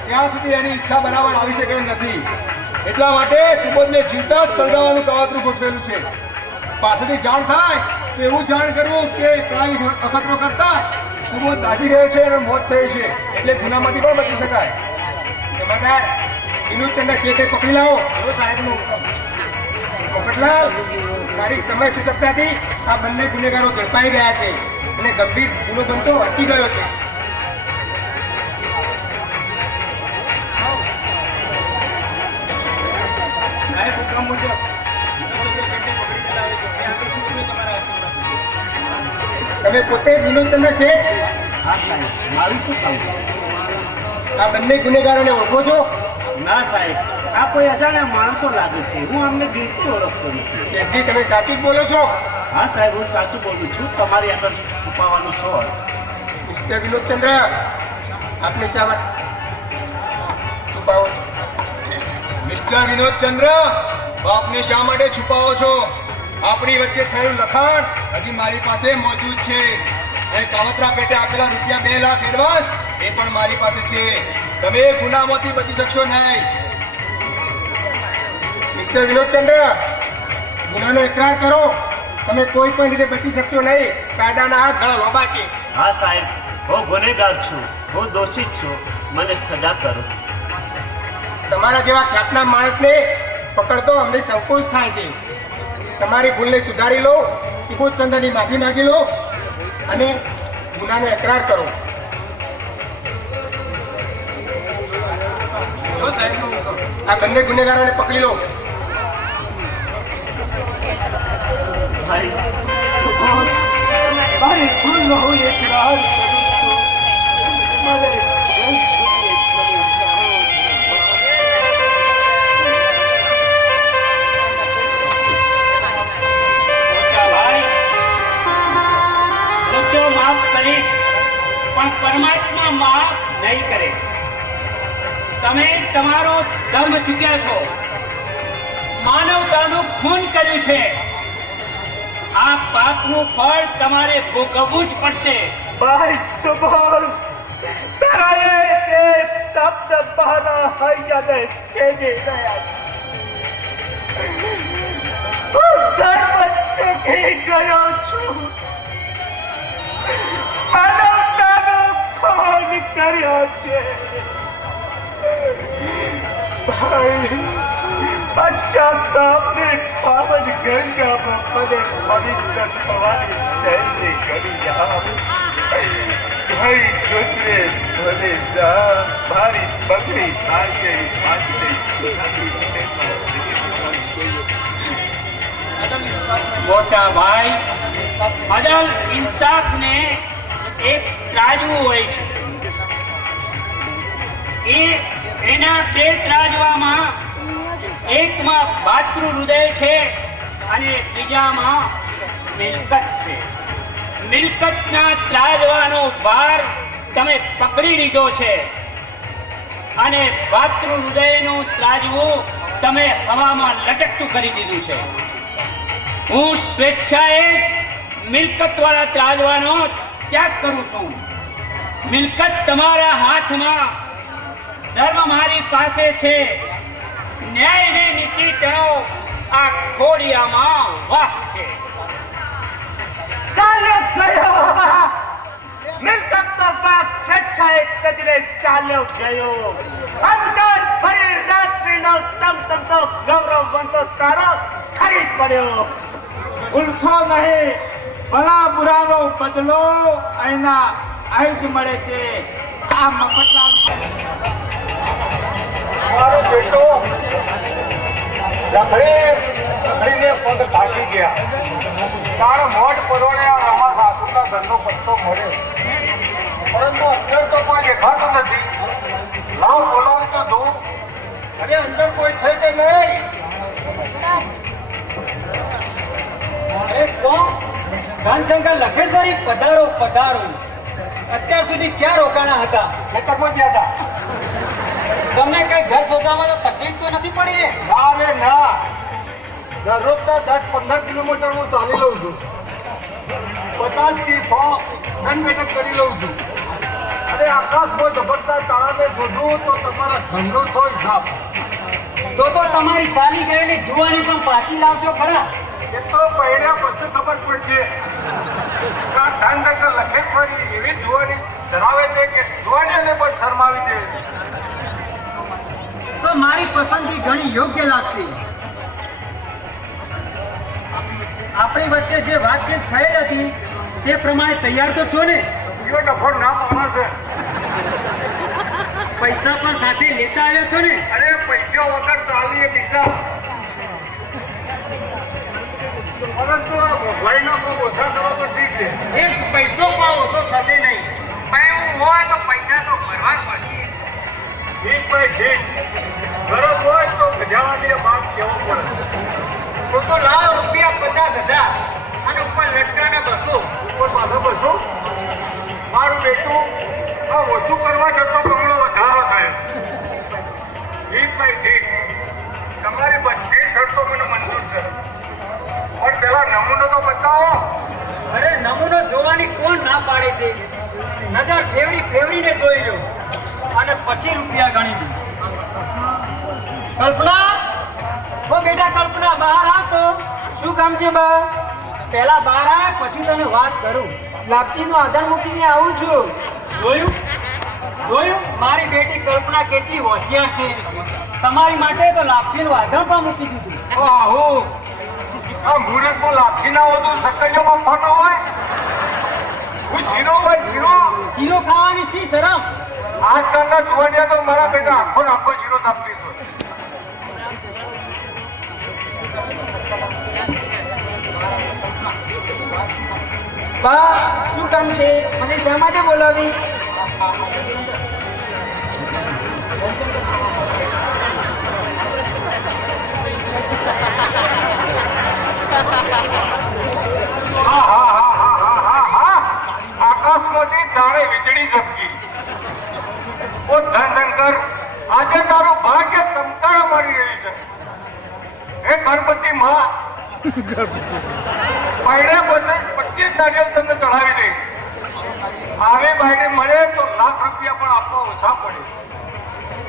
ત્યાં સુધી એની ઈચ્છા બરાબર આવી શકે એમ નથી. એટલા માટે સુબોધને જીવતા જ સળગાવવાનું કાવતરું ગોઠવેલું છે. પાછળથી જાણ થાય તો એવું જાણ કરવું કે કાંઈ અખતરો કરતા સુબોધ દાઝી ગયો છે અને મોત થઈ છે, એટલે ગુનામાંથી પણ બચી શકાય. જમાદાર, વિનોદચંદ્ર શેઠે પકડી લાવો. એવો સાહેબનો હુકમ. પોપટલાલ, તારીખ સમય સૂચકતાથી આ બંને ગુનેગારો ઝડપાઈ ગયા છે અને ગંભીર ગુનો બનતો અટકી ગયો છે. સાહેબ, હુકમ મુજબ વિનોદચંદ્ર શેઠને પકડી લાવે છે. આગળ શું તમે તમારા હાથમાં છે? તમે પોતે જ વિનોદચંદ્ર શેઠ? હા સાહેબ, મારું શું કામ? આ બંને ગુનેગારોને ઓળખો છો? ના સાહેબ, આ કોઈ અજાણ્યા માણસો લાગે છે. હું અમને બિલકુલ ઓળખતો નથી. શેઠજી, તમે સાચું જ બોલો છો? હા સાહેબ, હું સાચું બોલું છું. તમારી અંદર છુપાવવાનું શું અર્થ? મિસ્ટર વિનોદચંદ્ર, આપને શા માટે છુપાવો છો? મિસ્ટર વિનોદચંદ્ર, બાપને શા માટે છુપાવો છો? આપણી વચ્ચે થયેલું લખાણ હજી મારી પાસે મોજૂદ છે. એ કાવતરા પેટે આપેલા રૂપિયા 2 લાખ એડવાન્સ એ પણ મારી પાસે છે. તમે ગુનામાંથી બચી શકશો નહીં. મિસ્ટર વિનોદચંદ્ર, ગુનાનો ઇકરાર કરો. તમે કોઈ પણ રીતે બચી શકશો નહીં. કાયદાના હાથ ઘણા લોબા છે. હા સાહેબ, હું ગુનેગાર છું. હું દોષિત છું. મને સજા કરો. તમારા જેવા ખ્યાતનામ માણસને પકડતો અમને સંકોચ થાય છે. તમારી ભૂલને સુધારી લો, સુબોધચંદ્રની માફી માંગી લો અને ગુનાનો ઇકરાર કરો. જો સાહેબનો હુકમ. આ બંને ગુનેગારોને પકડી લો. ભાઈ, મારી ભૂલનો હું ઇકરાર કરું છું. મને માફ કરીશ, પણ પરમાત્મા માફ નહીં કરે. તમે તમારો ધર્મ ચૂક્યા છો, માનવતાનું ખૂન કર્યું છે. આ પાપનું ફળ તમારે ભોગવવું જ પડશે. ભાઈ સુબોધ, તારા એક શબ્દ મારા હૈયાને છેદી રહ્યા છે. હું ધર્મ ચૂકી ગયો છું. માનવતાનો ખૂન કર્યો છે. ભાઈ, પશ્ચાતાપની પાવન ગંગામાં મને પવિત્ર થવાની શૈલી કરી આપ. ભાઈ જોતરે ભલે જા, મારી પગડી ભાગ્યની પાછળ મોટા ભાઈ, અદલ ઇન્સાફને એક ત્રાજવું હોય છે. એના 2 ત્રાજવામાં એકમાં ભાતૃ હૃદય છે અને બીજામાં મિલકત છે. મિલકતના ત્રાજવાનો ભાર તમે પકડી લીધો છે અને ભાતૃ હૃદયનું ત્રાજવું તમે હવામાં લટકતું કરી દીધું છે. હું સ્વેચ્છાએ જ મિલકતવાળા ત્રાજવાનો ત્યાગ કરું છું. મિલકત તમારા હાથમાં, ધર્મ મારી પાસે છે. ન્યાયની નીતિ તેનો આ ખોડિયામાં વાસ છે. ચાલ્યો ગયો. મિલકતનો ભાગ સ્વેચ્છાએ તજને ચાલ્યો ગયો. અંધકાર ભરી રાત્રિનો તમતમતો ગૌરવ બનતો તારો ખરી જ પડ્યો. ભૂલશો નહીં, ભલા બુરાનો બદલો અહીંના અહીં જ મળે છે. આ મફતલાલ મારો બેટો રખડીને પગ થાકી ગયા. તારો મોઢ પરોણે આ રમા સાસુના ઘરનો પત્તો મળ્યો, પરંતુ અંદર તો કોઈ દેખાતું નથી. લાવ બોલાવ તો દઉં. અરે અંદર કોઈ છે કે નહીં? અરે કોણ? ધનશંકર લખેશ્વરી, પધારો પધારો. અત્યાર સુધી ક્યાં રોકાણા હતા? ખેતરમાં ગયા હતા. તમને કઈ ઘર શોધવામાં તો તકલીફ તો નથી પડી ને? ના રે ના, દરરોજ તો 10-15 કિલોમીટર હું ચાલી લઉં છું. 50 થી 100 ટન બેઠક કરી લઉં છું. અરે આકાશમાં ઝબકતા તારાને શોધવું તો તમારા ઘરનો છો હિસાબ. તો તમારી ચાલી ગયેલી જુવાની પણ પાછી લાવશો ખરા? એ તો પહેર્યા પછી ખબર પડશે કે આ ધન ડોક્ટર લખેશ્વરી એવી જુવાની ધરાવે છે કે જુવાનીને પણ શરમાવી દે. તો મારી પસંદગી ઘણી યોગ્ય લાગશે. આપણી વચ્ચે જે વાતચીત થઈ હતી તે પ્રમાણે તૈયાર તો છો ને? એવો ડફો ના માણસ છે. પૈસા પણ સાથે લેતા આવ્યા છો ને? અરે પૈસા વગર ચાલીએ બીજા, પરંતુ આ મોંઘવારીનો કોઈ ઓછા કરો તો ઠીક છે. એક પૈસો પણ ઓછો થશે નહીં. ભાઈ હું હોય તો પૈસા તો ભરવા જ પડશે. ઠીક ભાઈ ઠીક. ગરમ હોય તો ગજાવાની વાત કહેવું પડે. તો લાવ રૂપિયા 50,000 અને ઉપર લટકાના 200. ઉપર પાછો બસો. મારું બેટું આ ઓછું કરવા જતો બમણો વધારો થાય. ઠીક ભાઈ ઠીક. તમારી બધી શરતો મને મંજૂર છે, પણ પેલા નમૂનો તો બતાવો. અરે નમૂનો જોવાની કોણ ના પાડે છે? નજર ફેવરીને જોઈ લો અને પછી રૂપિયા ગણી લો. કલ્પના, ઓ બેટા કલ્પના, બહાર આવ તો. શું કામ છે બા? પહેલા બહાર આવ, પછી તને વાત કરું. લાપસીનું આધાર મૂકીને આવું છું. જોયું મારી બેટી કલ્પના કેટલી હોશિયાર છે. તમારી માટે તો લાપસીનું આધાર પણ મૂકી દીધું. આહો, આ મુહૂર્તમાં લાપસી ના હોતું સકૈયામાં ફાટો હોય. હું શીરો હોય શીરો. શીરો ખાવાની શી શરમ? આજકાલના જુવાનિયા તો મારા બેટા આખો ને આખો શીરો તાપી દો. બા, શું કામ છે? મને શા માટે બોલાવી? આકાશમાંથી તારે વીજળી ઝબકી. ઓ ધનશંકર, આજે તારું ભાગ્ય ચમકારા મારી રહી છે. હે ગણપતિ માં, પૈડે બધે 25 નારિયેળ તમને ચડાવી દઈશ. આવી બાયડી મળે તો લાખ રૂપિયા પણ આપવા ઓછા પડે.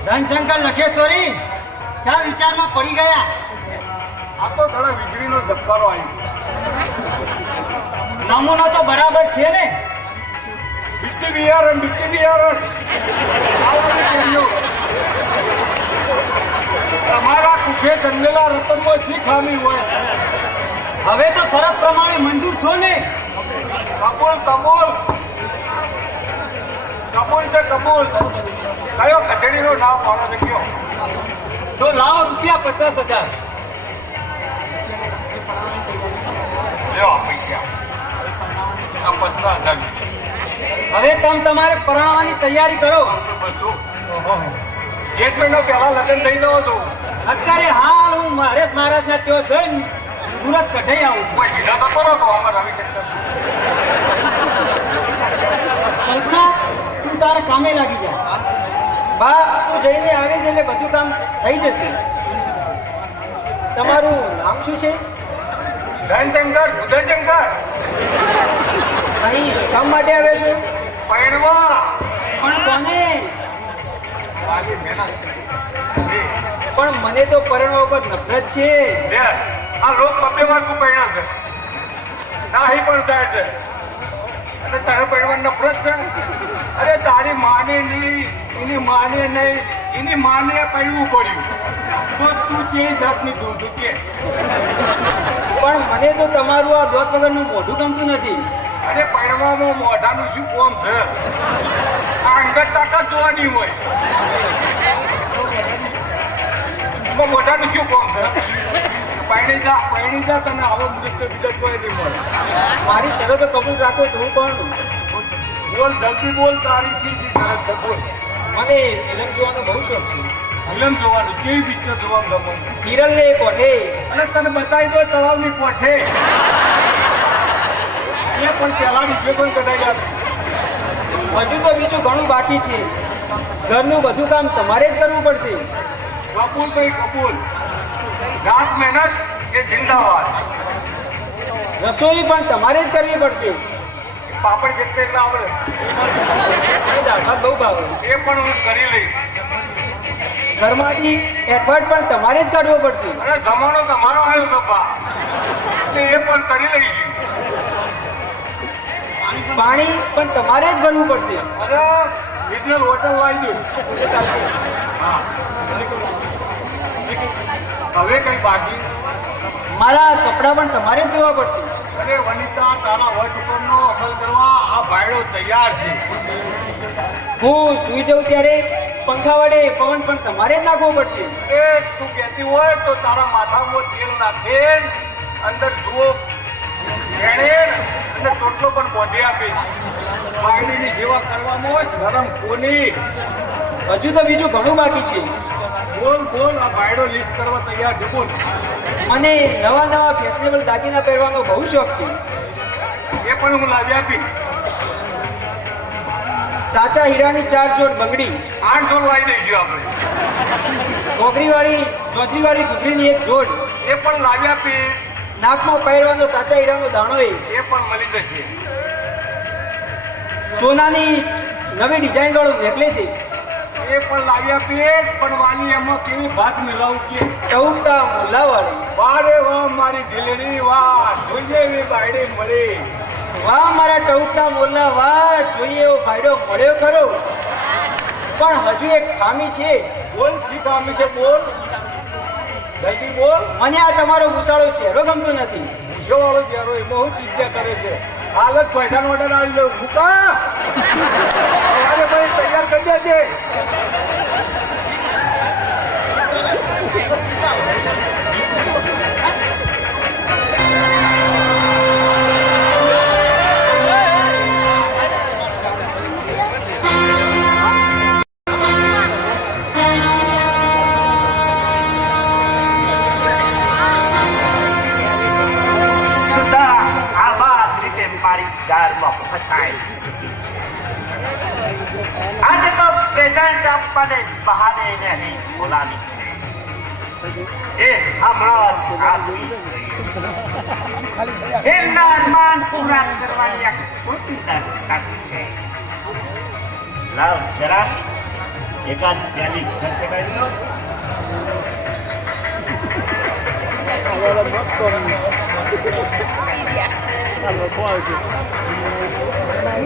ધનશંકર લખેશ્વરી, શા વિચારમાં પડી ગયા? આ તો થોડા વીજળીનો ધબકારો આવ્યો. નમૂનો તો બરાબર છે ને? બીટી બિયારણ. તમારા કુખે જન્મેલા રતનમાં શી ખામી હોય? હવે તો શરત પ્રમાણે મંજૂર છો ને? કબૂલ છે કબૂલ. કયો કચેરીનો નામ મારો છે કયો? તો લાવો રૂપિયા 50,000. લ્યો આપી ગયા. આ 50,000. હવે તમારે પરણાવવાની તૈયારી કરો. બધું જેઠ મહિનો પહેલા લગ્ન થઈ ગયો હતું. અત્યારે હાલ હું મહેશ મહારાજના ત્યાં જઈને મુહૂર્ત કઢાઈ આવું છું. કોઈ ઢીલા થતો નતો અમારે આવી શકતા. કલ્પના, તું તારા કામે લાગી જા. બા, તું જઈને આવે છે એટલે બધું કામ થઈ જશે. તમારું નામ શું છે? ધનશંકર, ઉદયશંકર. અહીં શું કામ માટે આવ્યો છો? પૈણવા. પણ કોને? મારી મહેનત છે. પણ મને તો પરણવા પર નફરત છે. લે, આ લોક બબ્બે વાર તું પૈણા છે. નાહી પણ થાય છે. અને તારે પૈણવા નફરત છે. અરે તારી માને નહીં, એની માને નહીં, એની માને પૈણવું પડ્યું. તો તું કે જાતની ઢૂંઢું કે. પણ મને તો તમારું આ દોત વગરનું મોઢું ગમતું નથી. અરે પૈણવામાં મોઢાનું શું કોમ છે? આ અંગત તાકાત જોવાની હોય. મોઢાનું શું કોમ છે? પૈણી જા તને આવો મુજબ તો બીજા કોઈ નહીં મળે. મારી શરતો કબૂલ રાખો તો હું પણ બોલ, જલ્દી બોલ. તારી શી શરત છે બોલ. મને ફિલ્મ જોવાનો બહુ શોખ છે. ફિલ્મ જોવાનું કેવી પિક્ચર જોવાનું ગમે? હિરલ ને કોઠે. અને તને બતાવી દો તળાવની કોઠે. એ પણ પહેલા વિડીયો પણ કઢાઈ આપી. હજુ તો બીજું ઘણું બાકી છે. ઘરનું બધું કામ તમારે જ કરવું પડશે. કપૂર ભાઈ કપૂર, રાત મહેનત એ જિંદાબાદ. રસોઈ પણ તમારે જ કરવી પડશે. પાપડ જેટલે એટલા આવડે મને દાળ ભાત બહુ ભાવે. એ પણ હું કરી લઈશ. ઘરમાંથી એફર્ટ પણ તમારે જ કાઢવો પડશે. અરે જમાનો તમારો આવ્યો કપા એટલે એ પણ કરી લઈશ. પાણી પણ તમારે જ ભરવું પડશે. અરે બિઝનેસ હોટલ લાવી દઉં. હવે કઈ બાકી? મારા કપડાં પણ તમારે જ ધોવા પડશે. અરે વનિતા, તારા વટ ઉપરનો અમલ કરવા આ ભાઈડો તૈયાર છે. હું સૂઈ જાઉં ત્યારે પંખા વડે પવન પણ તમારે જ નાખવો પડશે. એ તું કહેતી હોય તો તારા માથામાં તેલ નાખે, અંદર જુઓ એને અને ચોટલો પણ બોધી આપી. બાયડીની સેવા કરવામાં શરમ કોની? હજુ તો બીજું ઘણું બાકી છે. બોલ બોલ, આ બાયડો લિસ્ટ કરવા તૈયાર છે. બોલ. મને નવા નવા ફેશનેબલ દાગીના પહેરવાનો બહુ શોખ છે. એ પણ હું લાવી આપી. સાચા હીરાની 4 જોડ બંગડી, 8 જોડ લાવી દઈશું આપણે. ઘોઘરીવાળી જોજરીવાળી ઘૂઘરીની 1 જોડ, એ પણ લાવી આપી. નાકમાં પહેરવાનો સાચા હીરાનો દાણો, એ પણ મળી જશે. સોનાની નવી ડિઝાઇન વાળું નેકલેસ, એ પણ લાવી આપીએ. પણ વાની એમાં કેવી ભાત મિલાવું કે ટહુકતા મુલ્લાવાળી. વાહ રે વાહ મારી દિલની વાહ, જોઈએ એવી બાયડી મળી. વાહ મારા ટહુકતા મોરલા વાહ, જોઈએ એવો ફાયદો મળ્યો ખરો. પણ હજુ એક ખામી છે. બોલ, શી કામી છે? બોલ જલ્દી બોલ. મને આ તમારો ગુસાળો ચહેરો ગમતો નથી. પૂછો વાળો ચહેરો એમાં હું ચિંતા કરે છે? હાલત પૈસાનો ઓર્ડર આવી લો. મૂકા અરે ભાઈ તૈયાર કરી દેજે. આજે તો પ્રેઝન્ટ આપવાને બહાને એને અહીં બોલાવી છે. એ હમણાં જ આવી ગઈ. એમના અરમાન પૂરા કરવાની એક સુંદર તક છે. લાવ જરા એકાદ પ્યાલી ઘર પેટાવી લો.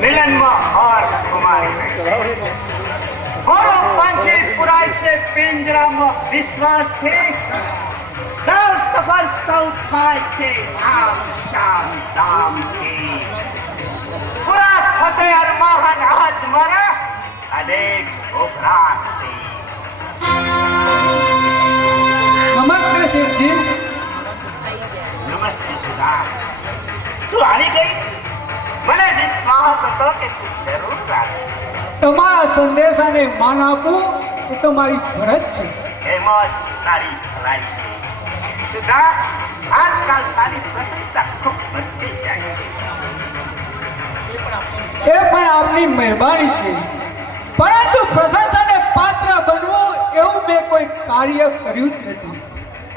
મિલનમાં હાર કુમારી ઘોડો પાંચી પુરાય છે પિંજરામાં વિશ્વાસથી. નવ સફર સૌ થાય છે આમ શામ દામથી. પૂરા થશે અરમાન આજ મારા અનેક ઉભરાથી. નમસ્તે શેઠજી. નમસ્તે સુધા, તું આવી ગઈ? મને વિશ્વાસ હતો કે તું જરૂર આવે. તમારા સંદેશાને માન આપવું એ તો મારી ફરજ છે. એમ જ તારી ભલાઈ છે સુધા. આજકાલ તારી પ્રશંસા ખૂબ વધતી જાય છે. એ પણ આપની મહેરબાની છે. પરંતુ પ્રશંસાને પાત્ર બનવું એવું મેં કોઈ કાર્ય કર્યું જ નથી.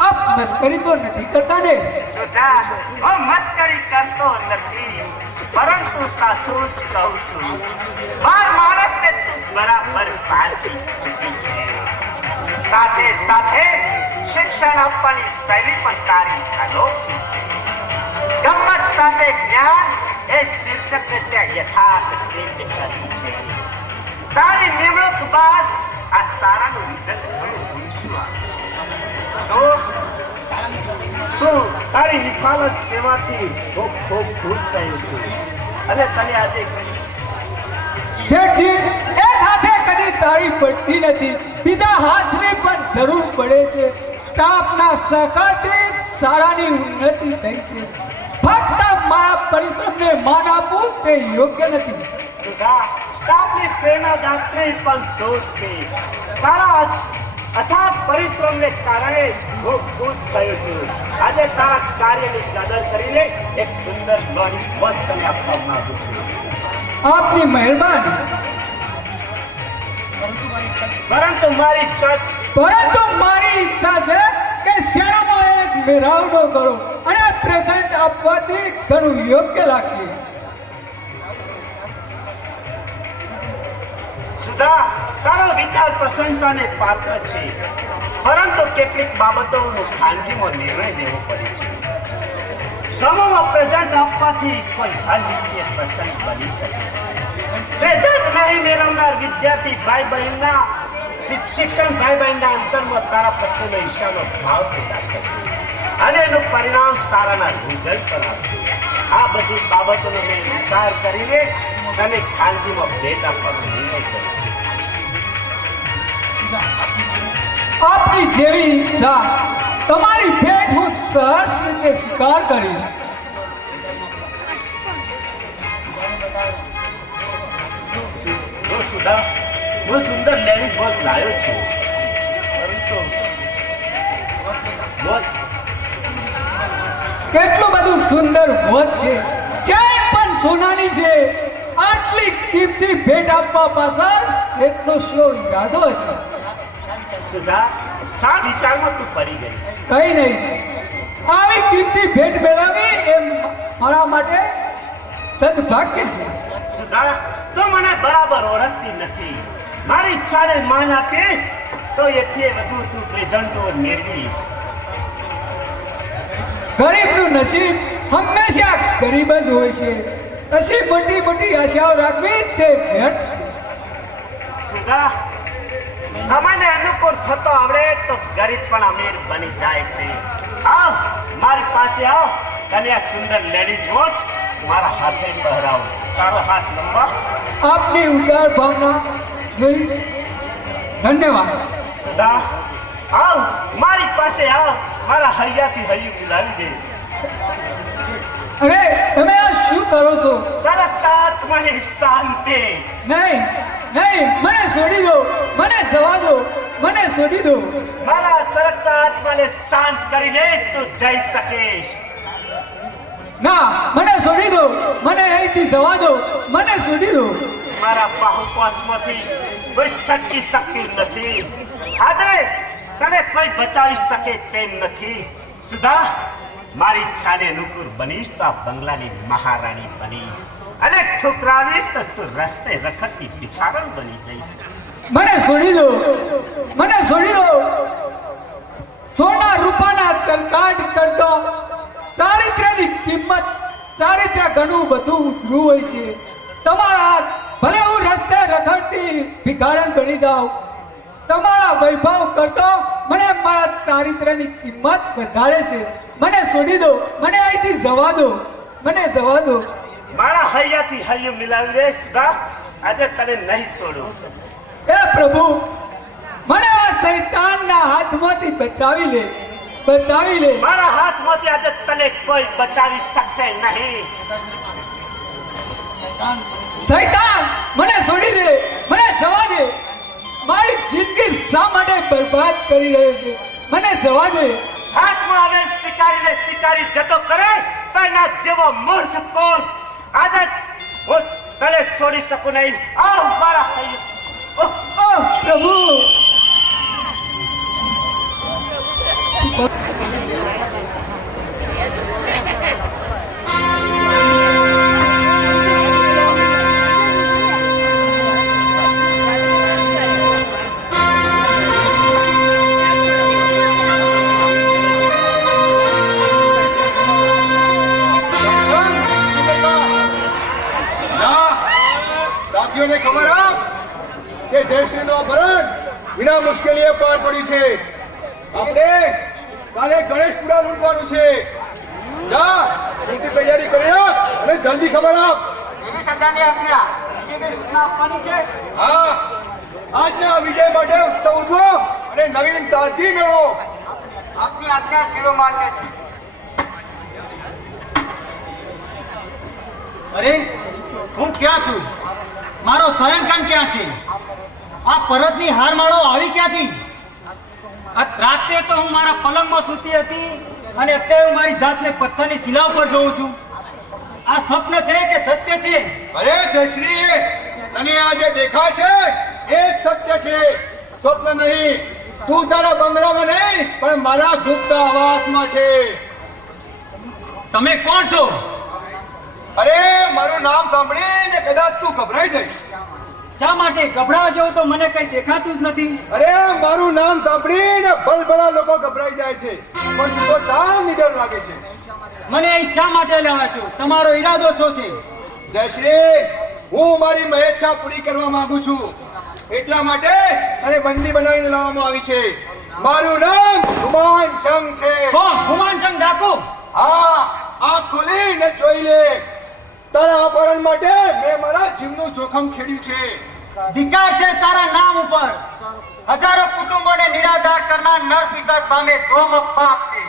આપ મસ્કરી તો નથી કરતા ને? સુધા, હું મસ્કરી કરતો નથી, પરંતુ સાચું જ કહું છું. માણસને તું બરાબર પારખી ચૂકી છે. સાથે સાથે શિક્ષણ આપવાની શૈલી પણ તારી અનોખી છે. ગમ્મત સાથે જ્ઞાન એ શીર્ષકને ત્યાં યથાર્થ સિદ્ધ કરી છે. તારી નિમણૂક બાદ આ સારાનું રિઝલ્ટ ઘણું ઊંચું આવ્યું. તું તારી નિખાલસ સેવાથી હું ખૂબ ખુશ થયો છું અને તને આજે શેઠજી, એક હાથે કદી તાળી પડતી નથી, બીજા હાથની પણ જરૂર પડે છે. સ્ટાફના સહકારથી શાળાની ઉન્નતિ થઈ છે. ફક્ત મારા પરિશ્રમને માન આપવું તે યોગ્ય નથી. સુધા, સ્ટાફની પ્રેરણાદાત્રી પણ જોશ છે. તારા અથાગ પરિશ્રમને કારણે હું ખુશ થયો છું. આજે તારા કાર્યની કદર કરીને એક સુંદર લોન સ્પષ્ટ તને આપવા માંગુ છું. આપની મહેરબાની. પરંતુ મારી ઈચ્છા પરંતુ મારી ઈચ્છા છે કે શહેરમાં એક મેળાવડો કરો અને પ્રેઝન્ટ આપવાથી ઘણું યોગ્ય લાગશે. સુધા, તારો વિચાર પ્રશંસાને પાત્ર છે, પરંતુ કેટલીક બાબતોનો ખાનગીમાં નિર્ણય લેવો પડે છે. સમૂહમાં પ્રેઝન્ટ આપવાથી કોઈ હદ નીચે પ્રસંગ બની શકે છે. પ્રેઝન્ટ નહીં મેળવનાર વિદ્યાર્થી ભાઈ બહેનના શિક્ષણ ભાઈ બહેનના અંતરમાં તારા પ્રત્યેનો ઈર્ષાનો ભાવ પેદા થશે અને એનું પરિણામ સારાના રિઝલ્ટ પર આવશે. આ બધી બાબતોનો મેં વિચાર કરીને તને ખાનગીમાં ભેટ આપવાનો નિર્ણય કર્યો છે. આપની જેવી ઈચ્છા, તમારી ભેટ હું સહર્ષ રીતે સ્વીકાર કરીશ. જો સુધા, હું સુંદર લેડીઝ વોચ લાવ્યો છું, પરંતુ વોચ કેટલું બધું સુંદર વોચ છે, ચેન પણ સોનાની છે. આટલી કિંમતી ભેટ આપવા પાછળ કેટલો શો યાદો છે. સુધા, શા વિચારમાં તું પડી ગઈ? કઈ નહીં, આવી કિંમતી ભેટ મેળવવી એ મારા માટે સદભાગ્ય છે. સુધા, તું મને બરાબર ઓળખતી નથી. મારી ઈચ્છાને માન આપીશ તો એથી વધુ તું પ્રેઝન્ટો મેળવીશ. ગરીબનું નસીબ હંમેશા ગરીબ જ હોય છે. પછી મોટી મોટી આશાઓ રાખવી તે વ્યર્થ છે. સુધા, સમયને અનુકૂળ થતો આવડે તો ગરીબ પણ અમીર બની જાય છે. આવ, મારી પાસે આવ, તને આ સુંદર લેડીઝ વોચ મારા હાથે પહેરાવ. તારો હાથ લંબા. આપની ઉદાર ભાવના જોઈ ધન્યવાદ. સુધા, આવ, મારી પાસે આવ, મારા હૈયાથી હૈયું મિલાવી દે. અરે તમે આ શું કરો છો? તરસતા આત્માની શાંતિ. નહીં નહીં, મને છોડી દો, મને જવા દો, મને છોડી દો. મારા સરકતા આત્માને શાંત કરી લઈશ તો જઈ શકીશ. ના, મને છોડી દો, મને અહીંથી જવા દો, મને છોડી દો. મારા બાહુપાસમાંથી કોઈ છટકી શકતી નથી. આજે તને કોઈ બચાવી શકે તેમ નથી. સુધા, મારી ઈચ્છાને અનુકૂળ બનીશ તો આ બંગલાની મહારાણી બનીશ અને ઠુકરાવીશ તો તું રસ્તે રખડતી ભિખારણ બની જઈશ. મને છોડી દો, મને છોડી દો. સોના રૂપાના ચલકાટ કરતો ચારિત્ર્યની કિંમત, ચારિત્ર્ય ઘણું બધું ઉતરું હોય છે. તમારા હાથ ભલે હું રસ્તે રખડતી ભિખારણ બની જાઉં, તમારા વૈભવ કરતો મને મારા ચારિત્ર્યની કિંમત વધારે છે. મને છોડી દો, મને અહીંથી જવા દો, મને જવા દો. મારા હૈયાથી હૈયું મિલાવી દે. સુધા, આજે તને નહીં છોડું. એ પ્રભુ, મને આ શૈતાનના હાથમાંથી બચાવી લે, બચાવી લે. મારા હાથમાંથી આજે તને કોઈ બચાવી શકશે નહીં. શૈતાન, મને છોડી દે, મને જવા દે. મારી જિંદગી શા માટે બરબાદ કરી રહ્યો છે? મને જવા દે. હાથમાં આવેલ શિકારીને શિકારી જતો કરે તો એના જેવો મૂર્ખ કોણ? આજે હું તને છોડી શકું નહીં. આવ મારા હૈયા. ઓહ, પ્રભુ. સાથીઓને ખબર આપ કે જયશ્રીનો અપહરણ વિના મુશ્કેલીએ પાર પડી છે. આપણે કાલે ગણેશપુરા લૂંટવાનું છે. જા, પૂરતી તૈયારી કરી આપ અને જલ્દી ખબર આપ. હા, આજના વિજય માટે ઉત્સવ ઉજવો અને નવીન તાજગી મેળવો. આપની આજ્ઞા શિરોમાન્ય છે. અરે, હું ક્યાં છું? મારો શયનખંડ ક્યાં છે? આ પરતની હારમાળો આવી ક્યાંથી? આ રાતે તો હું મારા પલંગમાં સૂતી હતી અને અત્યારે હું મારી જાતને પથ્થરની શિલા ઉપર જોઉં છું. આ સ્વપ્ન છે કે સત્ય છે? અરે જયશ્રી, તને આ જે દેખાય છે એ સત્ય છે, સ્વપ્ન નહીં. તું તારા બંગલામાં નહીં પણ મારા ગુપ્ત આવાસમાં છે. તમે કોણ છો? અરે મારું નામ સાંભળીને કદાચ તું ગભરાઈ જઈશ. શા માટે ગભરાવા જેવું તો મને કઈ દેખાતું જ નથી. અરે મારું નામ સાંભળીને ભલભલા લોકો ગભરાઈ જાય છે, પણ તું તો સાવ નિડર લાગે છે. મને અહીં શા માટે લાવ્યા છો? તમારો ઈરાદો શું છે? જયશ્રી, હું મારી મહેચ્છા પૂરી કરવા માંગુ છું, એટલા માટે તને બંદી બનાવીને લાવવામાં આવી છે. મારું નામ હુમાન સંઘ છે. કોણ? હુમાન સંઘ ડાકુ? હા, આંખ ખોલીને જોઈ લે. તારા અપહરણ માટે મેં મારા જીવનું જોખમ ખેડ્યું છે. ધિક્કાર છે તારા નામ ઉપર. હજારો કુટુંબોને નિરાધાર કરનાર નર પિશાચ સામે ધ્રોમ પાપ છે.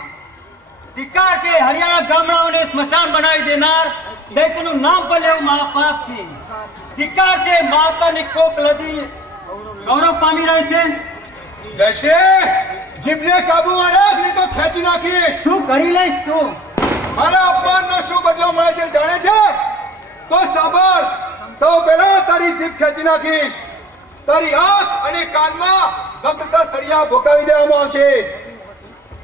ધિક્કાર છે હરિયાણા ગામડાઓને સ્મશાન બનાવી દેનાર દૈત્યનું નામ પર લેવું મહાપાપ છે. ધિક્કાર છે માતાની કોક લજી ગૌરવ પામી રહી છે. જયશ્રી, જીભને કાબુમાં રાખ, નહીં તો ખેંચી નાખીશ. શું કરી લઈશ તું? મારા અપમાનનો શું બદલો મળે છે જાણે છે? તો સાંભળ, સૌ પહેલા તારી જીભ ખેંચી નાખીશ. તારી આંખ અને કાનમાં ગગડતા સળિયા ભોકાવી દેવામાં આવશે.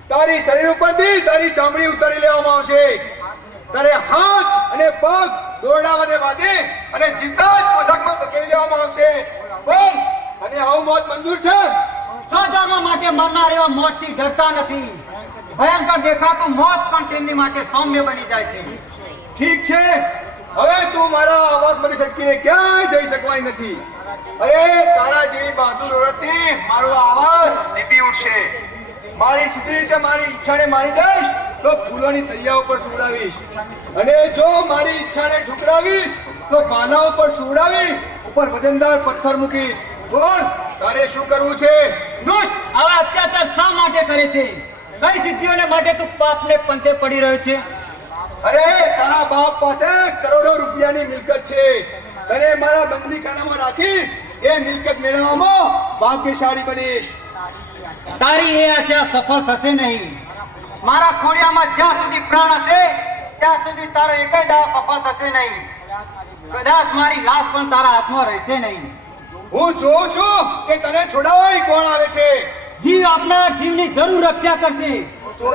તારી શરીર ઉપરથી તારી ચામડી ઉતારી લેવામાં આવશે. તારે હાથ અને પગ દોરડા વડે બાંધી અને જીવતા જ મજાકમાં ધકેલી દેવામાં આવશે. પણ અને આવું મોત મંજૂર છે? સહધર્મ માટે મરનાર એવા મોતથી ડરતા નથી. ભયંકર દેખાતું મોત પણ તેમની માટે સૌમ્ય બની જાય છે. ઠીક છે, હવે તું મારા આવાસમાંથી છટકીને ક્યાંય જઈ શકવાની નથી. અરે તારા જેવી બહાદુર ઓરતથી મારો આવાસ નીકળી ઉઠશે. મારી સીધી રીતે મારી ઈચ્છાને માની દઈશ તો ફૂલોની સૈયા ઉપર સુવડાવીશ, અને જો મારી ઈચ્છાને ઠુકરાવીશ તો પાના ઉપર સુવડાવી ઉપર વજનદાર પથ્થર મૂકીશ. બોલ, તારે શું કરવું છે? દુષ્ટ, આવા અત્યાચાર શા માટે કરે છે? કઈ સિદ્ધિઓને માટે તું પાપને પંથે પડી રહ્યો છે? અરે તારા બાપ પાસે કરોડો રૂપિયાની મિલકત છે. તને મારા બંદીખાનામાં રાખી એ મિલકત મેળવવામાં ભાગ્યશાળી બનીશ. તારી એ આશા સફળ થશે નહીં. મારા ખોડિયામાં જ્યાં સુધી પ્રાણ હશે ત્યાં સુધી તારો એકય દાવ સફળ થશે નહીં. કદાચ મારી લાશ પણ તારા હાથમાં રહેશે નહીં. હું જોઉં છું કે તને છોડાવવા કોણ આવે છે. જીવ આપનાર જીવની જરૂર રક્ષા કરશે.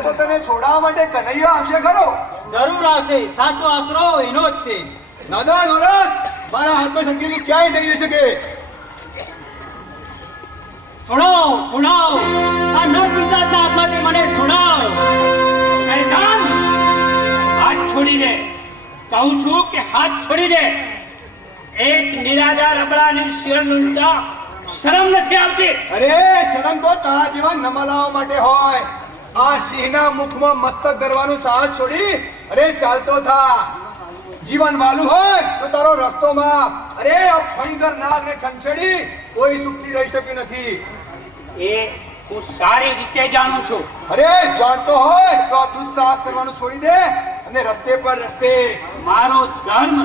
તો તને છોડાવવા માટે કનૈયો આવશે ખરો? જરૂર આવશે. સાચો આશરો એનો જ છે. નાદાન ઓરત, મારા હાથમાં છટકીને ક્યાંય નહીં જઈ શકે. છોડાવો, છોડાવો, આ નર પિશાચના હાથમાંથી મને છોડાવો. શૈતાન, હાથ છોડી દે. કહું છું કે હાથ છોડી દે. એક નિરાધાર અબળાની શિરણ ઊંચા શરમ નથી આવતી? અરે શરમ તો તારા જેવા નમલાઓ માટે હોય. આ સિંહના મુખમાં મસ્તક ધરવાનું સાહસ છોડી અરે ચાલતો થા. જીવન વાલું હોય તો તારો રસ્તો માપ. અરે આ ફણીધર નાગને છંછેડી કોઈ સુખી રહી શક્યું નથી. એ હું સારી રીતે જાણું છું. અરે જાણતો હોય તો આ દુસ્સાહસ કરવાનું છોડી દે અને રસ્તે પર રસ્તે. મારો ધર્મ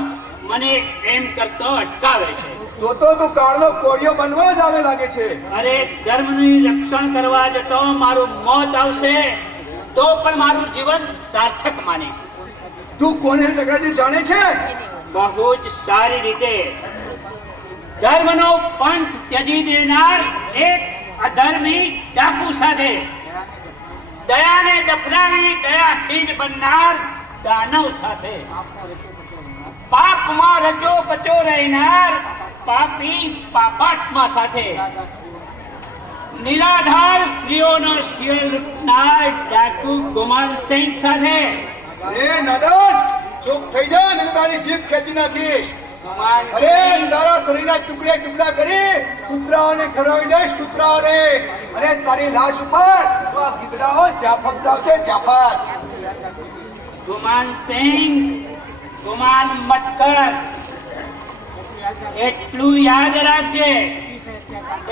મને એમ કરતો અટકાવે છે. તો તું કાળનો કોળિયો બનવા જ આવે લાગે છે. અરે ધર્મનું રક્ષણ કરવા જતો મારું મોત આવશે તો પણ મારું જીવન સાર્થક માનીશ. તું કોને ટકાજી જાણે છે? બહુ જ સારી રીતે. ધર્મનો પંથ ત્યજી દેનાર એક અધર્મી ડાકુ સાથે, દયાને દફનાવી દયાહીન બનનાર દાનવ સાથે, પાપમાં રચો પચો રહેનાર પાપી પાપાત્મા સાથે, નિરાધાર સ્ત્રીઓનો શિર લૂંટનાર ડાકુ ગુમાન સિંહ સાથે. એ નાદાન, ચૂપ થઈ જા નહીં તો તારી જીભ ખેંચી નાખીશ. અરે તારા શરીરના ટુકડે ટુકડા કરી કૂતરાઓને ખવડાવી દઈશ, કૂતરાઓને. અને તારી લાશ ઉપર તો આ ગીદડાઓ જાફત આવશે, જાફત. ગુમાન સિંહ, ગુમાન મત કર. એટલું યાદ રાખજે,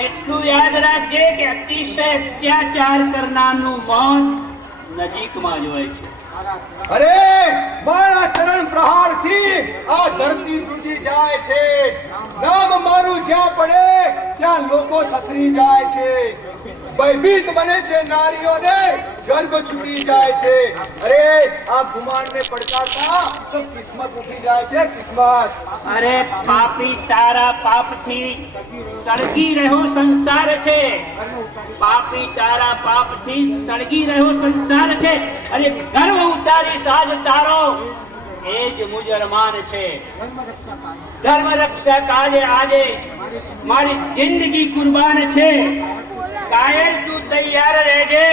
એટલું યાદ રાખજે કે અતિશય અત્યાચાર કરનારનું મોત નજીકમાં જ હોય છે. અરે મારા ચરણ પ્રહારથી આ ધરતી તૂટી જાય છે. નામ મારું જ્યાં પડે ત્યાં લોકો થથરી જાય છે. ભયભીત બને છે નારીઓને ગર્ભ છૂટી જાય છે. અરે આ ગુમાણને પડકારતા તો કિસ્મત ઉઠી જાય છે, કિસ્મત. અરે પાપી, તારા પાપથી સળગી રહ્યો સંસાર છે. પાપી, તારા પાપથી સળગી રહ્યો સંસાર છે. અરે ગર્વ ઉતારી સાજ તારો એ જ મુજરમાન છે. ધર્મ રક્ષક આજે મારી જિંદગી કુરબાન છે. કાયર તું તૈયાર રહેજે,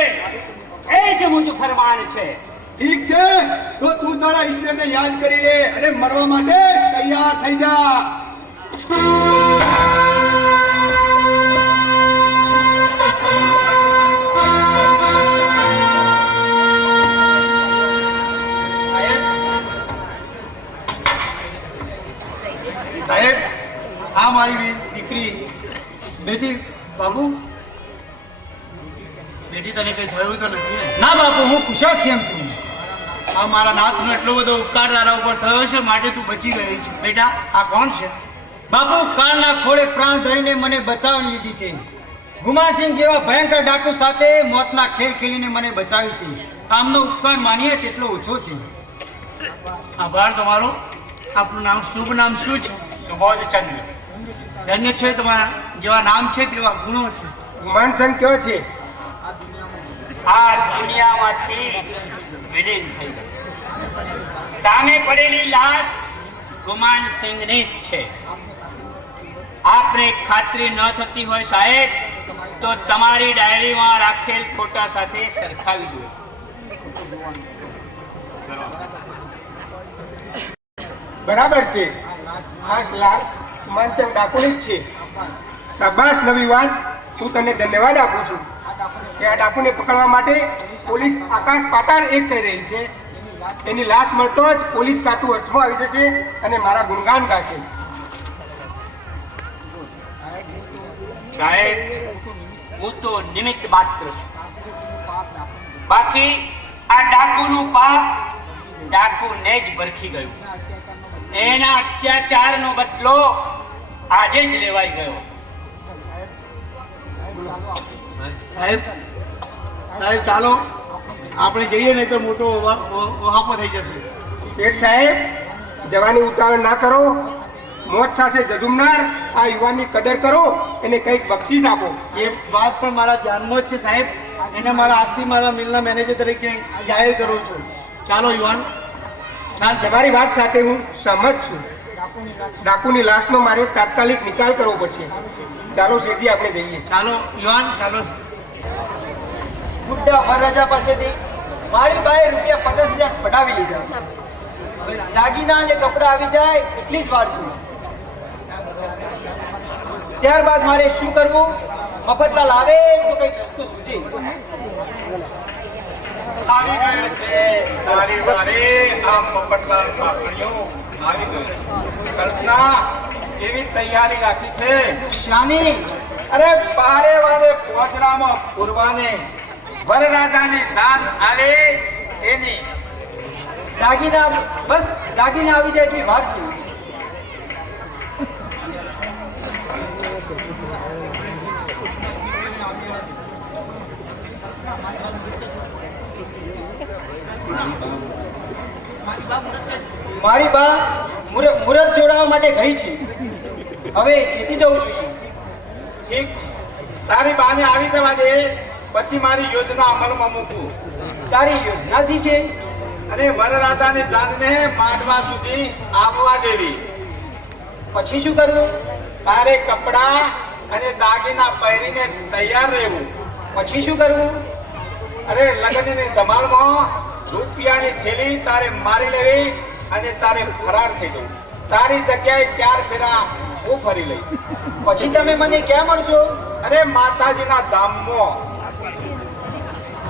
એ જ મુજ ફરમાન છે. ઠીક છે, તો તું તારા ઈશ્વરને યાદ કરી લે અને મરવા માટે તૈયાર થઈ જા. સાહેબ, આ મારી દીકરી. બેટી બાબુ. બેટી, તને કઈ થયું તો નથી ને? ના બાપુ, હું કુશળ છું. આ મારા નાથનો એટલો બધો ઉપકાર તારા ઉપર થયો છે માટે તું બચી ગઈ છે. બેટા, આ કોણ છે? બાપુ, કાળના ખોળે પ્રાણ ધરીને મને બચાવી લીધી છે. ગુમાનસિંહ જેવા ભયંકર ડાકુ સાથે મોતના ખેલ ખેલીને મને બચાવી છે. આમનો ઉપકાર માનીએ તેટલો ઓછો છે. આભાર તમારો. આપનું નામ, શુભ નામ શું છે? સુબોધ ચંદ્ર. ધન્ય છે તમારા જેવા નામ છે તેવા ગુણો છે. ગુમાનસિંહ કયો છે? આ દુનિયામાંથી વિલીન થઈ ગયો. સામે પડેલી લાશ ગુમાનસિંહની જ છે. આપને ખાતરી ન થતી હોય સાહેબ, તો તમારી ડાયરીમાં રાખેલ ફોટા સાથે સરખાવી દો. બરાબર છે. આ લાલ ગુમાનસિંહ ડાકુની જ છે. શાબાશ નવીવાન, હું તને ધન્યવાદ આપું છું કે આ ડાકુને પકડવા માટે પોલીસ આકાશ પાતાળ એક કરી રહી છે. તેની લાશ મળતો જ પોલીસ કાતું અચમાં આવી જશે અને મારા ગુણગાન ગાશે. સાહેબ, હું તો નિમિત્ત માત્ર છું. બાકી આ ડાકુનું પાપ ડાકુને જ બરખી ગયું. એના અત્યાચારનો બદલો આજે જ લેવાઈ ગયો. સાહેબ, સાહેબ ચાલો આપણે જઈએ, નહીં તો મોટો ઓહાપો થઈ જશે. શેઠ સાહેબ, જવાની ઉતાવળ ના કરો. મોત સાથે જજુમનાર આ યુવાનની કદર કરો, એને કંઈક બક્ષીસ આપો. એ વાત પણ મારા ધ્યાનમાં જ છે સાહેબ. એને મારા આજથી મારા મિલના મેનેજર તરીકે જાહેર કરું છું. ચાલો યુવાન. તમારી વાત સાથે હું સહમત છું. ડાકુની લાશનો મારે તાત્કાલિક નિકાલ કરવો પડશે. ચાલો શેઠજી, આપણે જઈએ. ચાલો યુવાન, ચાલો. બુદ્ધા વરરાજા પાસેથી મારી બાએ ₹50,000 પડાવી લીધા. દાગીના અને કપડા આવી જાય એટલી જ વાર છે. ત્યારબાદ મારે શું કરવું? મફતલાલ આવે તો કઈક રસ્તો સૂચે. આવી ગયો છે તારી વારે આ મફતલાલ પાકડીઓ આવી ગયો. કલ્પના એવી તૈયારી રાખી છે. શાની? અરે પારે વારે પોજરામાં પૂરવાને વરરાજાની દાન આલે એની. દાગીના, બસ દાગીના આવી જાય એટલી વાર છે. મારી બા મુહૂર્ત જોડાવા માટે ગઈ છે. હવે ચેતી જવું જોઈએ. ઠીક છે, તારી બાને આવી જવા દે, પછી મારી યોજના અમલમાં મૂકું. તારી યોજના શી છે? અને વરરાજાની જાનને માંડવા સુધી આવવા દેવી. પછી શું કરવું? તારે કપડા અને દાગીના પહેરીને તૈયાર રહેવું. પછી શું કરવું? અરે લગ્નની ધમાલમાં રૂપિયાની થેલી તારે મારી લેવી અને તારે ફરાર થઈ જવું. તારી જગ્યાએ 4 ફેરા હું ફરી લઈશ. પછી તમે મને ક્યાં મળશો? અરે માતાજીના ધામમાં.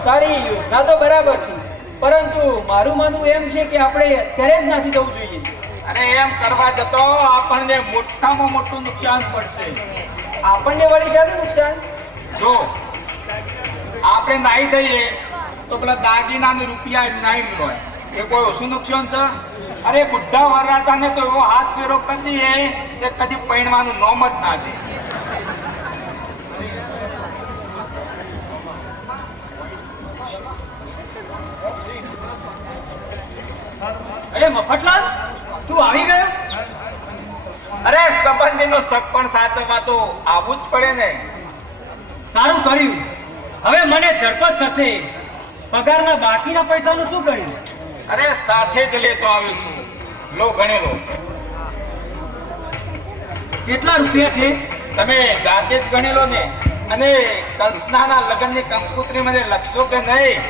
તારી યોજના તો બરાબર છે, પરંતુ મારું માનવું એમ છે કે આપણે અત્યારે જ નાસી જવું જોઈએ. અને એમ કરવા જતો આપણને મોટામાં મોટું નુકસાન પડશે. આપણને વળી શાનું નુકસાન? જો આપણે નાહી જઈએ તો પેલા દાગીના ને રૂપિયા નાહી હોય એ કોઈ ઓછું નુકસાન છે? અરે બુઢા વરરાજાને તો એવો હાથ ફેરો કરી દઈએ કે કદી પૈણવાનું નોમ જ ના દે. અરે મફતલાલ, તું આવી ગયો? અરે સંબંધીનો શક પણ સાચવવા તો આવવું જ પડે ને. સારું કર્યું. હવે મને ઝડપત થશે. પગારના બાકીના પૈસાનું શું કર્યું? અરે સાથે જ લેતો આવ્યો છું. લો ગણેલો. કેટલા રૂપિયા છે? તમે જાતે જ ગણેલો ને. અને કલ્પનાના લગ્નની કંકોત્રી મને લખશો કે નહીં?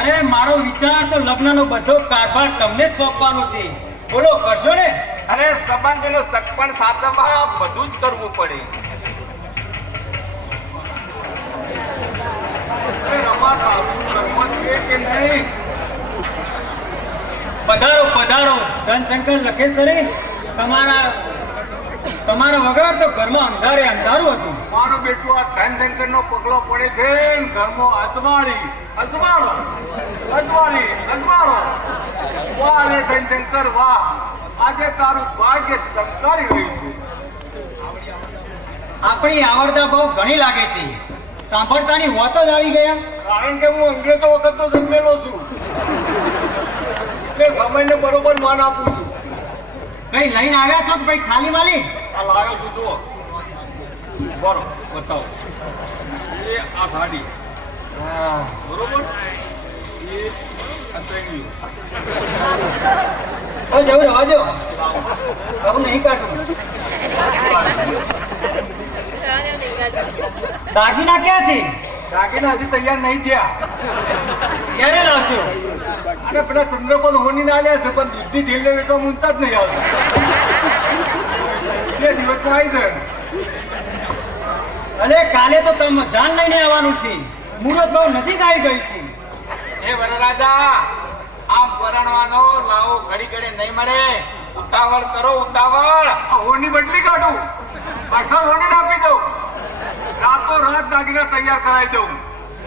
અરે મારો વિચાર તો લગ્નનો બધો કારભાર તમને જ સોંપવાનો છે. બોલો, કરશો ને? અને સંબંધીનો શક પણ સાચવવા બધું જ કરવું પડે. પધારો પધારો ધનશંકર લખેશ્વરી. તમારા વગર તો ઘરમાં અંધારે અંધારું હતું. મારું બેટું આ ધનશંકર નો પગલો પડે છે ને ઘરમાં અજવાળો. વાહ રે ધનશંકર વાહ, આજે તારું ભાગ્ય ચમકારી રહ્યું છે. આપણી આવડતા બહુ ઘણી લાગે છે. સાંભળતાની વાતો જ આવી ગયા. કારણ કે હું અંગ્રેજો વખત તો જન્મેલો છું, એટલે સમયને બરોબર માન આપું છું. કઈ લઈને આવ્યા છો કે ભાઈ ખાલી માલી? આ લાવ્યો છું, જુઓ. બરો બતાવો. એ આ ગાડી બરોબર, એ આ ટ્રેનિંગ. જવું રહેવા દો, આવું નહીં કાઢું. દાગીના ક્યાં છે? દાગીના હજી તૈયાર નહીં થયા. ક્યારે લાવશો? અને પેલા ચંદ્રકોલ હોની ના આવ્યા છે, પણ દૂધની ઢીલે વેચવા મૂકતા જ નહીં આવશે. જે દિવસમાં આવી જાય. અરે કાલે તો તમે જાન લઈને આવવાનું છે. મુહૂર્ત બહુ નજીક આવી ગઈ છે. હે વરરાજા, આમ પરણવાનો લાવો ઘડી ઘડી નહીં મળે. ઉતાવળ કરો, ઉતાવળ. આ હોની બદલી કાઢું, પાછા હોની આપી દઉં, રાતો રાત દાગીના તૈયાર કરાવી દઉં.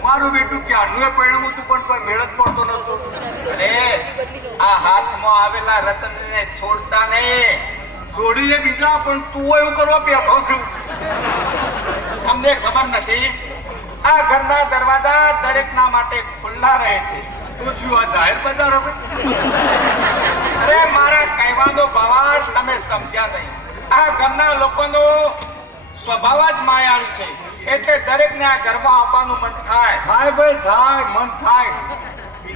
મારું બેટું ક્યારનું એ પરિણામ હતું, પણ કોઈ મેળ જ પડતો નતો. અરે આ હાથમાં આવેલા રતનને છોડતા નહીં. છોડીને બીજા, પણ તું એવું કરવા બેઠો છું. તમને ખબર નથી, આ ઘરના દરવાજા દરેકના માટે ખુલ્લા રહે છે. તું શું આ જાહેર બજાર હવે? અરે મારા કહેવાનો ભાવાર્થ તમે સમજ્યા નહીં. આ ઘરના લોકોનો સ્વભાવ જ માયાળુ છે, એટલે દરેકને આ ઘરમાં આવવાનું મન થાય. થાય ભાઈ થાય, મન થાય.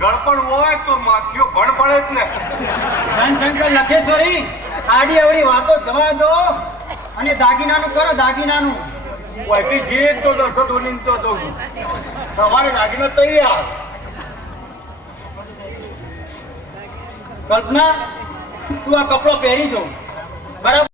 ગળપણ હોય તો માખીઓ ભણ પડે જ ને. ધનશંકર લખેશ્વરી, આડી અવળી વાતો જવા દો અને દાગીનાનું કરો, દાગીનાનું. વહીથી જે તો દર્શો ધોની તો દઉં છું. સવારે દાગીનો તૈયાર. કલ્પના, તું આ કપડો પહેરી જો, બરાબર?